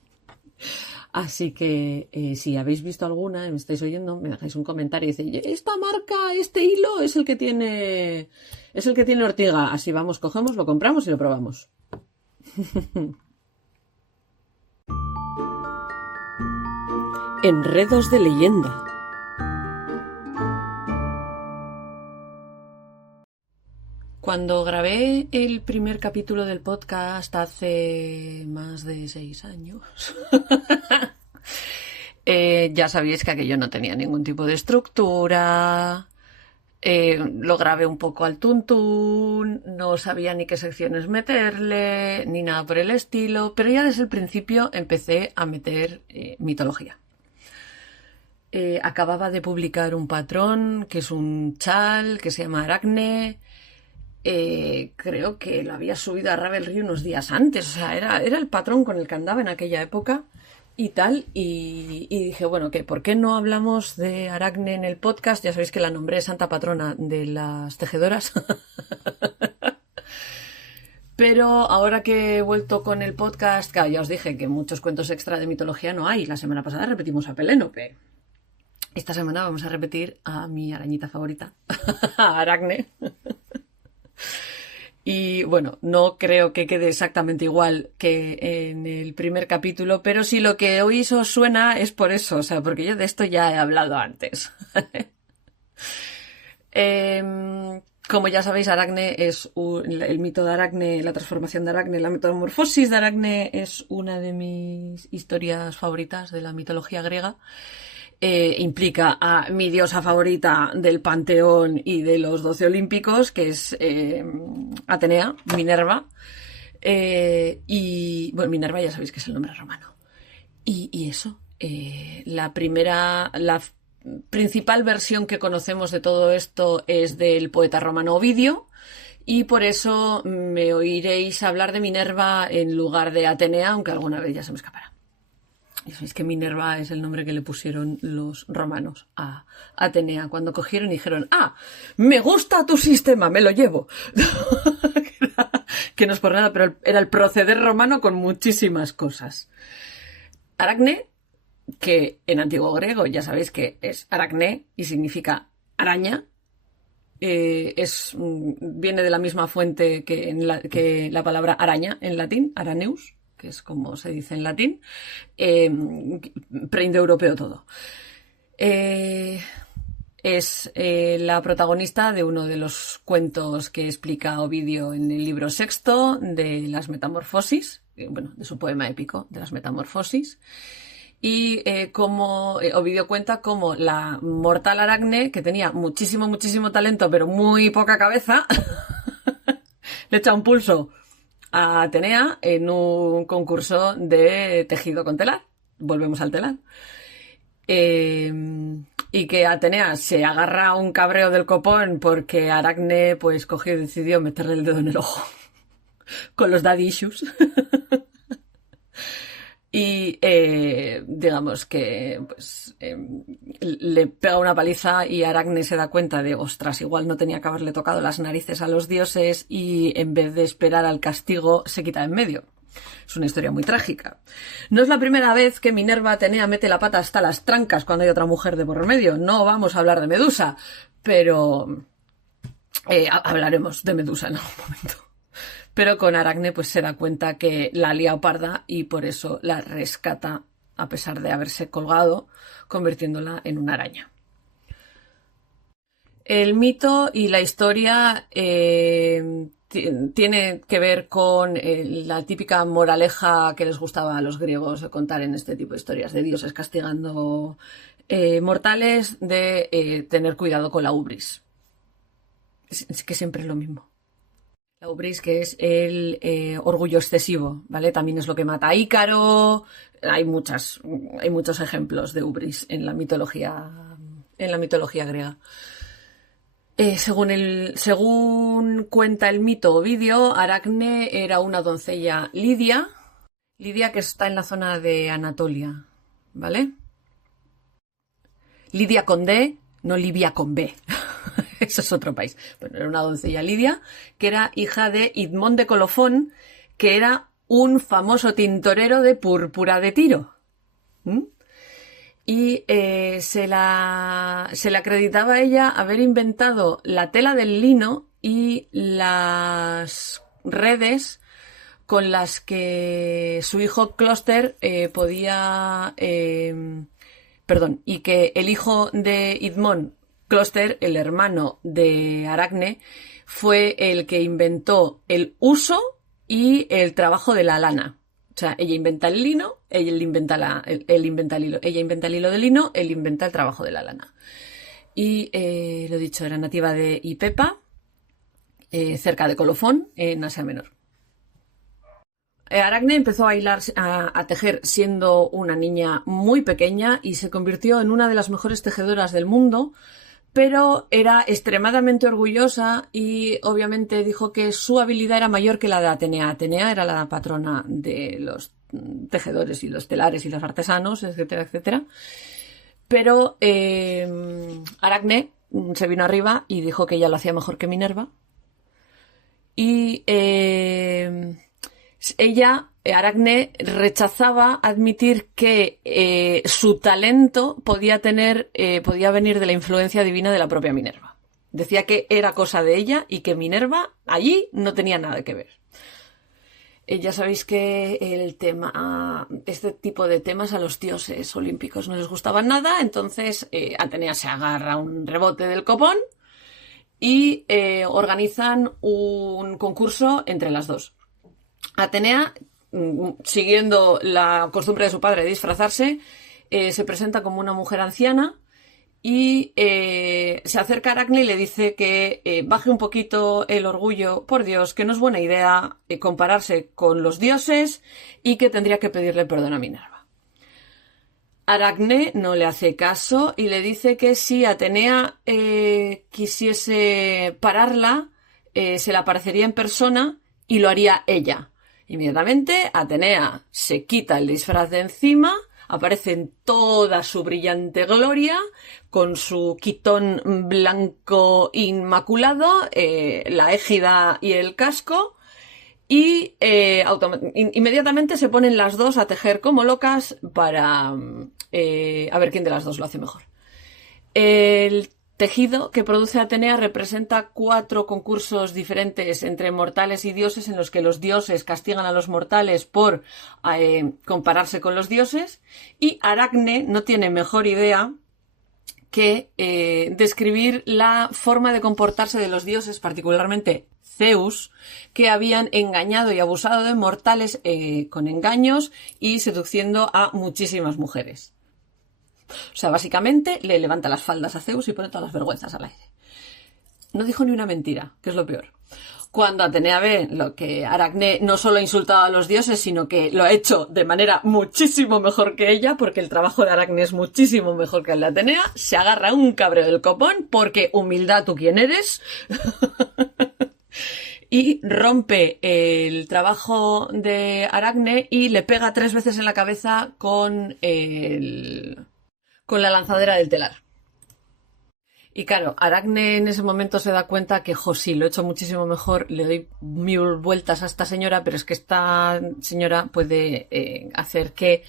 Así que si habéis visto alguna y me estáis oyendo, me dejáis un comentario y decís, esta marca, este hilo es el que tiene ortiga. Así vamos, cogemos, lo compramos y lo probamos. Enredos de leyenda. Cuando grabé el primer capítulo del podcast hace más de 6 años, ya sabéis que aquello no tenía ningún tipo de estructura, lo grabé un poco al tuntún, no sabía ni qué secciones meterle, ni nada por el estilo, pero ya desde el principio empecé a meter mitología. Acababa de publicar un patrón, que es un chal, que se llama Aracne. Creo que lo había subido a Ravelry unos días antes, o sea, era el patrón con el que andaba en aquella época y tal, y dije, bueno, ¿por qué no hablamos de Aracne en el podcast? Ya sabéis que la nombré santa patrona de las tejedoras. Pero ahora que he vuelto con el podcast, claro, ya os dije que muchos cuentos extra de mitología no hay. La semana pasada repetimos a Pelénope. Esta semana vamos a repetir a mi arañita favorita, a Aracne. Y bueno, no creo que quede exactamente igual que en el primer capítulo, pero si lo que oís os suena es por eso, o sea, porque yo de esto ya he hablado antes. Como ya sabéis, Aracne es el mito de Aracne, la transformación de Aracne, la metamorfosis de Aracne es una de mis historias favoritas de la mitología griega. Implica a mi diosa favorita del panteón y de los 12 olímpicos, que es Atenea, Minerva. Y bueno, Minerva ya sabéis que es el nombre romano. Y eso, la principal versión que conocemos de todo esto es del poeta romano Ovidio, y por eso me oiréis hablar de Minerva en lugar de Atenea, aunque alguna vez ya se me escapará. Ya sabéis que Minerva es el nombre que le pusieron los romanos a Atenea cuando cogieron y dijeron, me gusta tu sistema, me lo llevo. que no es por nada, pero era el proceder romano con muchísimas cosas. Aracne, que en antiguo griego ya sabéis que es aracné y significa araña, viene de la misma fuente que la palabra araña en latín, araneus, que es como se dice en latín, preindoeuropeo todo. Es la protagonista de uno de los cuentos que explica Ovidio en el libro sexto de las Metamorfosis, de su poema épico de las Metamorfosis. Y como Ovidio cuenta como la mortal Aracne, que tenía muchísimo talento, pero muy poca cabeza, le echa un pulso a Atenea en un concurso de tejido con telar. Volvemos al telar. Y que Atenea se agarra a un cabreo del copón porque Aracne pues cogió y decidió meterle el dedo en el ojo con los daddy issues. Y digamos que pues, le pega una paliza y Aracne se da cuenta de, ostras, igual no tenía que haberle tocado las narices a los dioses, y en vez de esperar al castigo se quita en medio. Es una historia muy trágica. No es la primera vez que Minerva Atenea mete la pata hasta las trancas cuando hay otra mujer de por medio. No vamos a hablar de Medusa, pero hablaremos de Medusa en algún momento. Pero con Aracne pues se da cuenta que la ha liado parda y por eso la rescata a pesar de haberse colgado, convirtiéndola en una araña. El mito y la historia tiene que ver con la típica moraleja que les gustaba a los griegos contar en este tipo de historias de dioses castigando mortales, de tener cuidado con la ubris. Es que siempre es lo mismo. La ubris, que es el orgullo excesivo, ¿vale? También es lo que mata a Ícaro. Hay muchos ejemplos de ubris en la mitología griega. Según cuenta el mito Ovidio, Aracne era una doncella lidia que está en la zona de Anatolia, ¿vale? Lidia con D, no Libia con B. Eso es otro país. Bueno, era una doncella lidia que era hija de Idmón de Colofón, que era un famoso tintorero de púrpura de Tiro. Y se le acreditaba a ella haber inventado la tela del lino y las redes con las que su hijo Clóster podía... y que el hijo de Idmón, Clóster, el hermano de Aracne, fue el que inventó el uso y el trabajo de la lana. O sea, ella inventa el lino, él inventa el hilo. Ella inventa el hilo de lino, él inventa el trabajo de la lana. Y, lo dicho, era nativa de Ipepa, cerca de Colofón, en Asia Menor. Aracne empezó a tejer siendo una niña muy pequeña y se convirtió en una de las mejores tejedoras del mundo, pero era extremadamente orgullosa y obviamente dijo que su habilidad era mayor que la de Atenea. Atenea era la patrona de los tejedores y los telares y los artesanos, etcétera, etcétera. Pero Aracne se vino arriba y dijo que ella lo hacía mejor que Minerva. Y Aracne rechazaba admitir que su talento podía venir de la influencia divina de la propia Minerva. Decía que era cosa de ella y que Minerva allí no tenía nada que ver. Ya sabéis que este tipo de temas a los dioses olímpicos no les gustaban nada, entonces Atenea se agarra un rebote del copón y organizan un concurso entre las dos. Atenea, siguiendo la costumbre de su padre de disfrazarse, se presenta como una mujer anciana y se acerca a Aracne y le dice que baje un poquito el orgullo, por Dios, que no es buena idea compararse con los dioses y que tendría que pedirle perdón a Minerva. Aracne no le hace caso y le dice que si Atenea quisiese pararla, se le aparecería en persona y lo haría ella. Inmediatamente Atenea se quita el disfraz de encima, aparece en toda su brillante gloria, con su quitón blanco inmaculado, la égida y el casco, Y inmediatamente se ponen las dos a tejer como locas para a ver quién de las dos lo hace mejor. El tejido que produce Atenea representa 4 concursos diferentes entre mortales y dioses en los que los dioses castigan a los mortales por compararse con los dioses, y Aracne no tiene mejor idea que describir la forma de comportarse de los dioses, particularmente Zeus, que habían engañado y abusado de mortales con engaños y seduciendo a muchísimas mujeres. O sea, básicamente le levanta las faldas a Zeus y pone todas las vergüenzas al aire. No dijo ni una mentira, que es lo peor. Cuando Atenea ve lo que Aracne no solo ha insultado a los dioses, sino que lo ha hecho de manera muchísimo mejor que ella, porque el trabajo de Aracne es muchísimo mejor que el de Atenea, se agarra un cabreo del copón, porque humildad, ¿tú quién eres? Y rompe el trabajo de Aracne y le pega 3 veces en la cabeza con la lanzadera del telar. Y claro, Aracne en ese momento se da cuenta que, sí, lo he hecho muchísimo mejor, le doy 1000 vueltas a esta señora, pero es que esta señora puede hacer que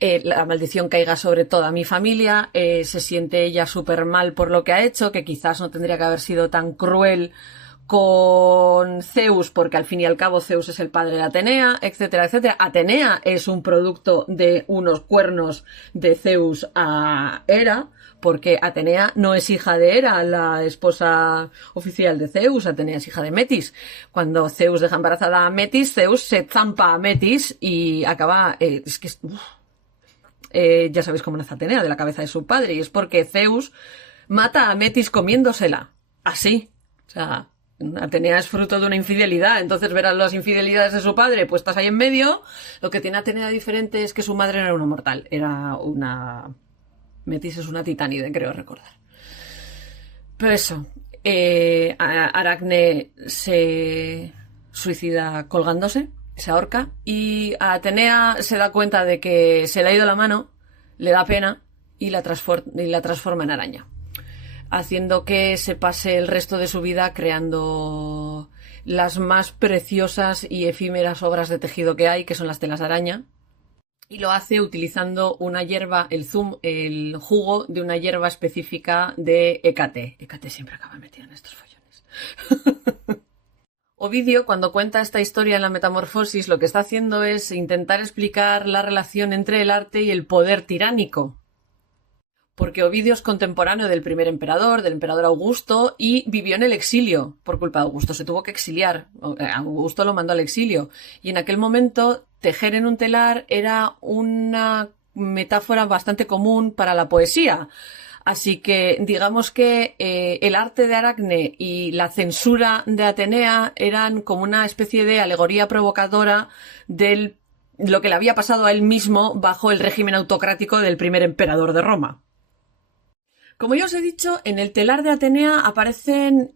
la maldición caiga sobre toda mi familia, se siente ella súper mal por lo que ha hecho, que quizás no tendría que haber sido tan cruel con Zeus, porque al fin y al cabo Zeus es el padre de Atenea, etcétera, etcétera. Atenea es un producto de unos cuernos de Zeus a Hera, porque Atenea no es hija de Hera, la esposa oficial de Zeus. Atenea es hija de Metis. Cuando Zeus deja embarazada a Metis, Zeus se zampa a Metis y acaba... ya sabéis cómo nace Atenea, de la cabeza de su padre, y es porque Zeus mata a Metis comiéndosela. Así. O sea... Atenea es fruto de una infidelidad, entonces verás las infidelidades de su padre puestas ahí en medio. Lo que tiene Atenea diferente es que su madre no era una mortal, era una... Metis es una titánide, creo recordar. Pero eso, Aracne se suicida colgándose, se ahorca, y a Atenea se da cuenta de que se le ha ido la mano, le da pena y la transforma en araña, haciendo que se pase el resto de su vida creando las más preciosas y efímeras obras de tejido que hay, que son las telas de araña, y lo hace utilizando una hierba, el jugo de una hierba específica de Hécate. Hécate siempre acaba metida en estos follones. Ovidio, cuando cuenta esta historia en la Metamorfosis, lo que está haciendo es intentar explicar la relación entre el arte y el poder tiránico. Porque Ovidio es contemporáneo del primer emperador, del emperador Augusto, y vivió en el exilio por culpa de Augusto. Se tuvo que exiliar. Augusto lo mandó al exilio. Y en aquel momento, tejer en un telar era una metáfora bastante común para la poesía. Así que digamos que el arte de Aracne y la censura de Atenea eran como una especie de alegoría provocadora de lo que le había pasado a él mismo bajo el régimen autocrático del primer emperador de Roma. Como ya os he dicho, en el telar de Atenea aparecieron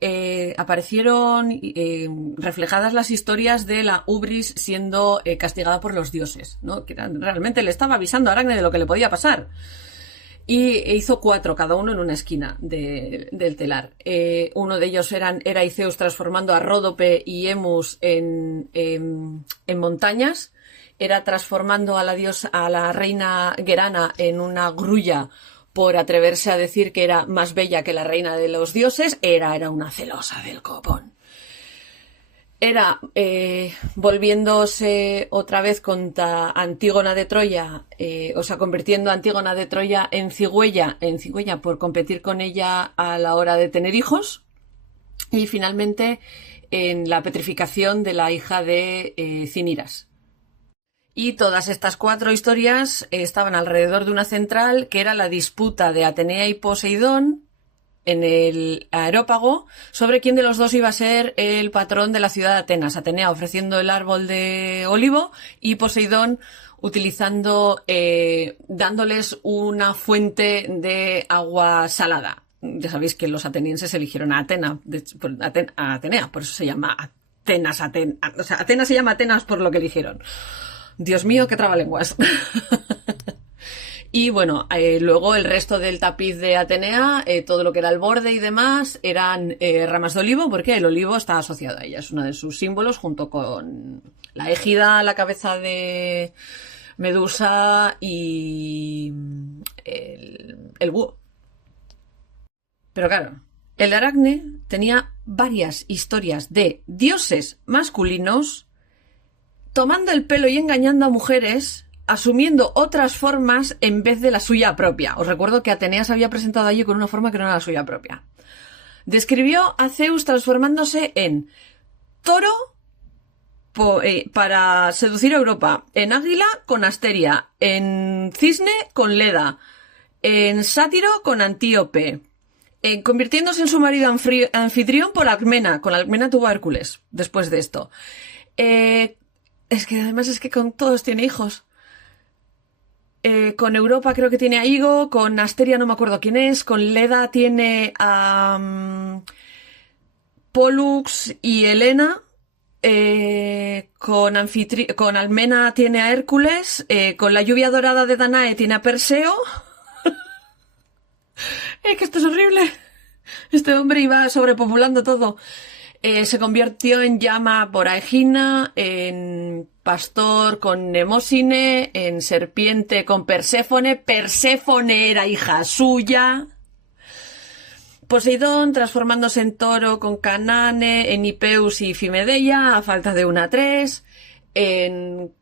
reflejadas las historias de la Ubris siendo castigada por los dioses, ¿no? Que realmente le estaba avisando a Aracne de lo que le podía pasar. Y hizo 4, cada uno en una esquina del telar. Uno de ellos eran Hera y Zeus transformando a Ródope y Emus en montañas. Hera transformando a la reina Gerana en una grulla por atreverse a decir que era más bella que la reina de los dioses. Hera era una celosa del copón. Era volviéndose otra vez contra Antígona de Troya, convirtiendo a Antígona de Troya en cigüeña por competir con ella a la hora de tener hijos, y finalmente en la petrificación de la hija de Ciniras. Y todas estas 4 historias estaban alrededor de una central, que era la disputa de Atenea y Poseidón en el Areópago sobre quién de los dos iba a ser el patrón de la ciudad de Atenas. Atenea ofreciendo el árbol de olivo y Poseidón utilizando, dándoles una fuente de agua salada. Ya sabéis que los atenienses eligieron a Atenea, por eso se llama Atenas. Atenas se llama Atenas por lo que eligieron. Dios mío, qué trabalenguas. Y bueno, luego el resto del tapiz de Atenea, todo lo que era el borde y demás, eran ramas de olivo, porque el olivo está asociado a ella, es uno de sus símbolos, junto con la égida, la cabeza de Medusa y el búho. Pero claro, el Aracne tenía varias historias de dioses masculinos tomando el pelo y engañando a mujeres, asumiendo otras formas en vez de la suya propia. Os recuerdo que Atenea se había presentado allí con una forma que no era la suya propia. Describió a Zeus transformándose en toro para seducir a Europa, en águila con Asteria, en cisne con Leda, en sátiro con Antíope, convirtiéndose en su marido anfitrión por Alcmena. Con Alcmena tuvo a Hércules después de esto. Es que además es que con todos tiene hijos. Con Europa creo que tiene a Igo, con Asteria no me acuerdo quién es, con Leda tiene a Pollux y Helena, con Almena tiene a Hércules, con la lluvia dorada de Danae tiene a Perseo. Es que esto es horrible. Este hombre iba sobrepopulando todo. Se convirtió en llama por Aegina, en pastor con Nemósine, en serpiente con Perséfone. Perséfone era hija suya. Poseidón transformándose en toro con Canane, en Hipeus y Fimedeia, a falta de una 3. En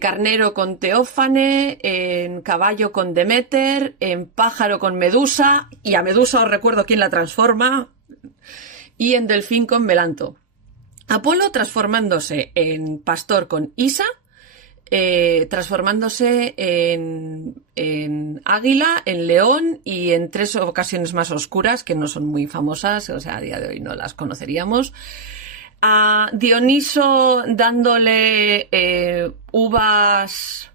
carnero con Teófane, en caballo con Deméter, en pájaro con Medusa, y a Medusa os recuerdo quién la transforma, y en delfín con Melanto. Apolo transformándose en pastor con Isa, transformándose en águila, en león y en 3 ocasiones más oscuras que no son muy famosas, o sea, a día de hoy no las conoceríamos. A Dioniso dándole uvas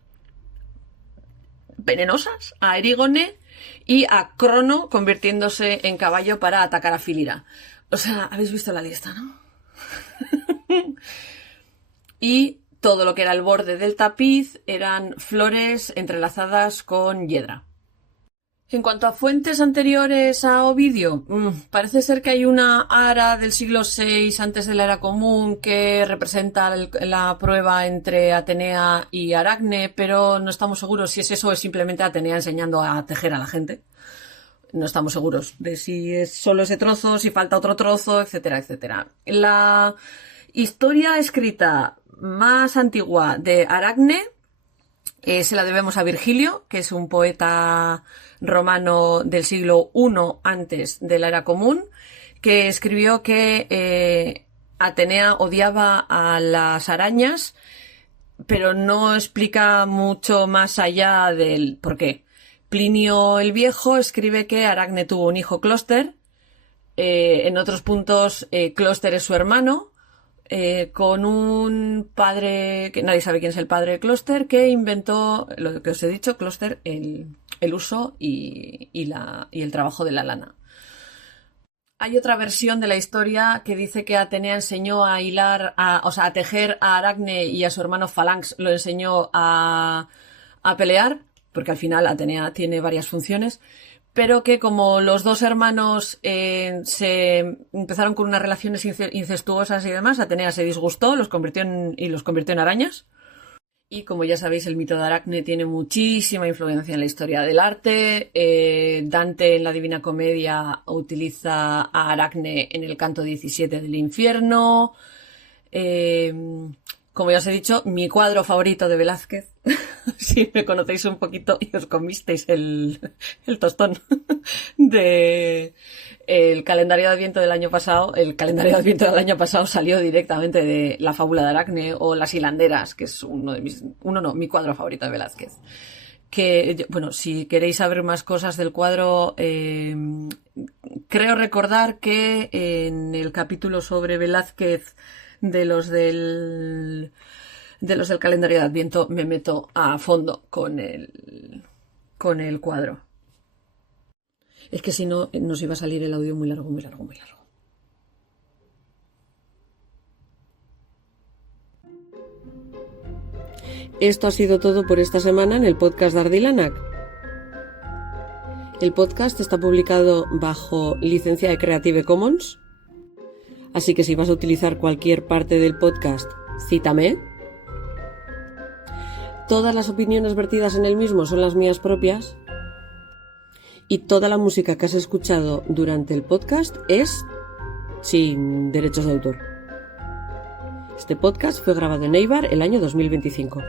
venenosas a Erígone, y a Crono convirtiéndose en caballo para atacar a Filira. O sea, habéis visto la lista, ¿no? Y todo lo que era el borde del tapiz eran flores entrelazadas con hiedra. En cuanto a fuentes anteriores a Ovidio, parece ser que hay una ara del siglo VI antes de la era común que representa la prueba entre Atenea y Aracne, pero no estamos seguros si es eso o es simplemente Atenea enseñando a tejer a la gente. No estamos seguros de si es solo ese trozo, si falta otro trozo, etcétera, etcétera. La historia escrita más antigua de Aracne se la debemos a Virgilio, que es un poeta romano del siglo I antes de la era común, que escribió que Atenea odiaba a las arañas, pero no explica mucho más allá del por qué. Plinio el Viejo escribe que Aracne tuvo un hijo Clóster. En otros puntos, Clóster es su hermano, con un padre, que nadie sabe quién es el padre de Clóster, que inventó, lo que os he dicho, Clóster, el uso y el trabajo de la lana. Hay otra versión de la historia que dice que Atenea enseñó a hilar, a tejer a Aracne, y a su hermano Falanx lo enseñó a pelear, porque al final Atenea tiene varias funciones, pero que como los dos hermanos se empezaron con unas relaciones incestuosas y demás, Atenea se disgustó, los convirtió en arañas. Y como ya sabéis, el mito de Aracne tiene muchísima influencia en la historia del arte. Dante en la Divina Comedia utiliza a Aracne en el canto 17 del infierno. Como ya os he dicho, mi cuadro favorito de Velázquez, si me conocéis un poquito y os comisteis el tostón de el calendario de Adviento del año pasado, salió directamente de la fábula de Aracne o Las hilanderas, que es mi cuadro favorito de Velázquez. Que, bueno, si queréis saber más cosas del cuadro, creo recordar que en el capítulo sobre Velázquez de los del calendario de Adviento me meto a fondo con el cuadro. Es que si no, nos iba a salir el audio muy largo, muy largo, muy largo. Esto ha sido todo por esta semana en el podcast de Ardilanac. El podcast está publicado bajo licencia de Creative Commons, así que si vas a utilizar cualquier parte del podcast, cítame. Todas las opiniones vertidas en el mismo son las mías propias y toda la música que has escuchado durante el podcast es sin derechos de autor. Este podcast fue grabado en Eibar el año 2025.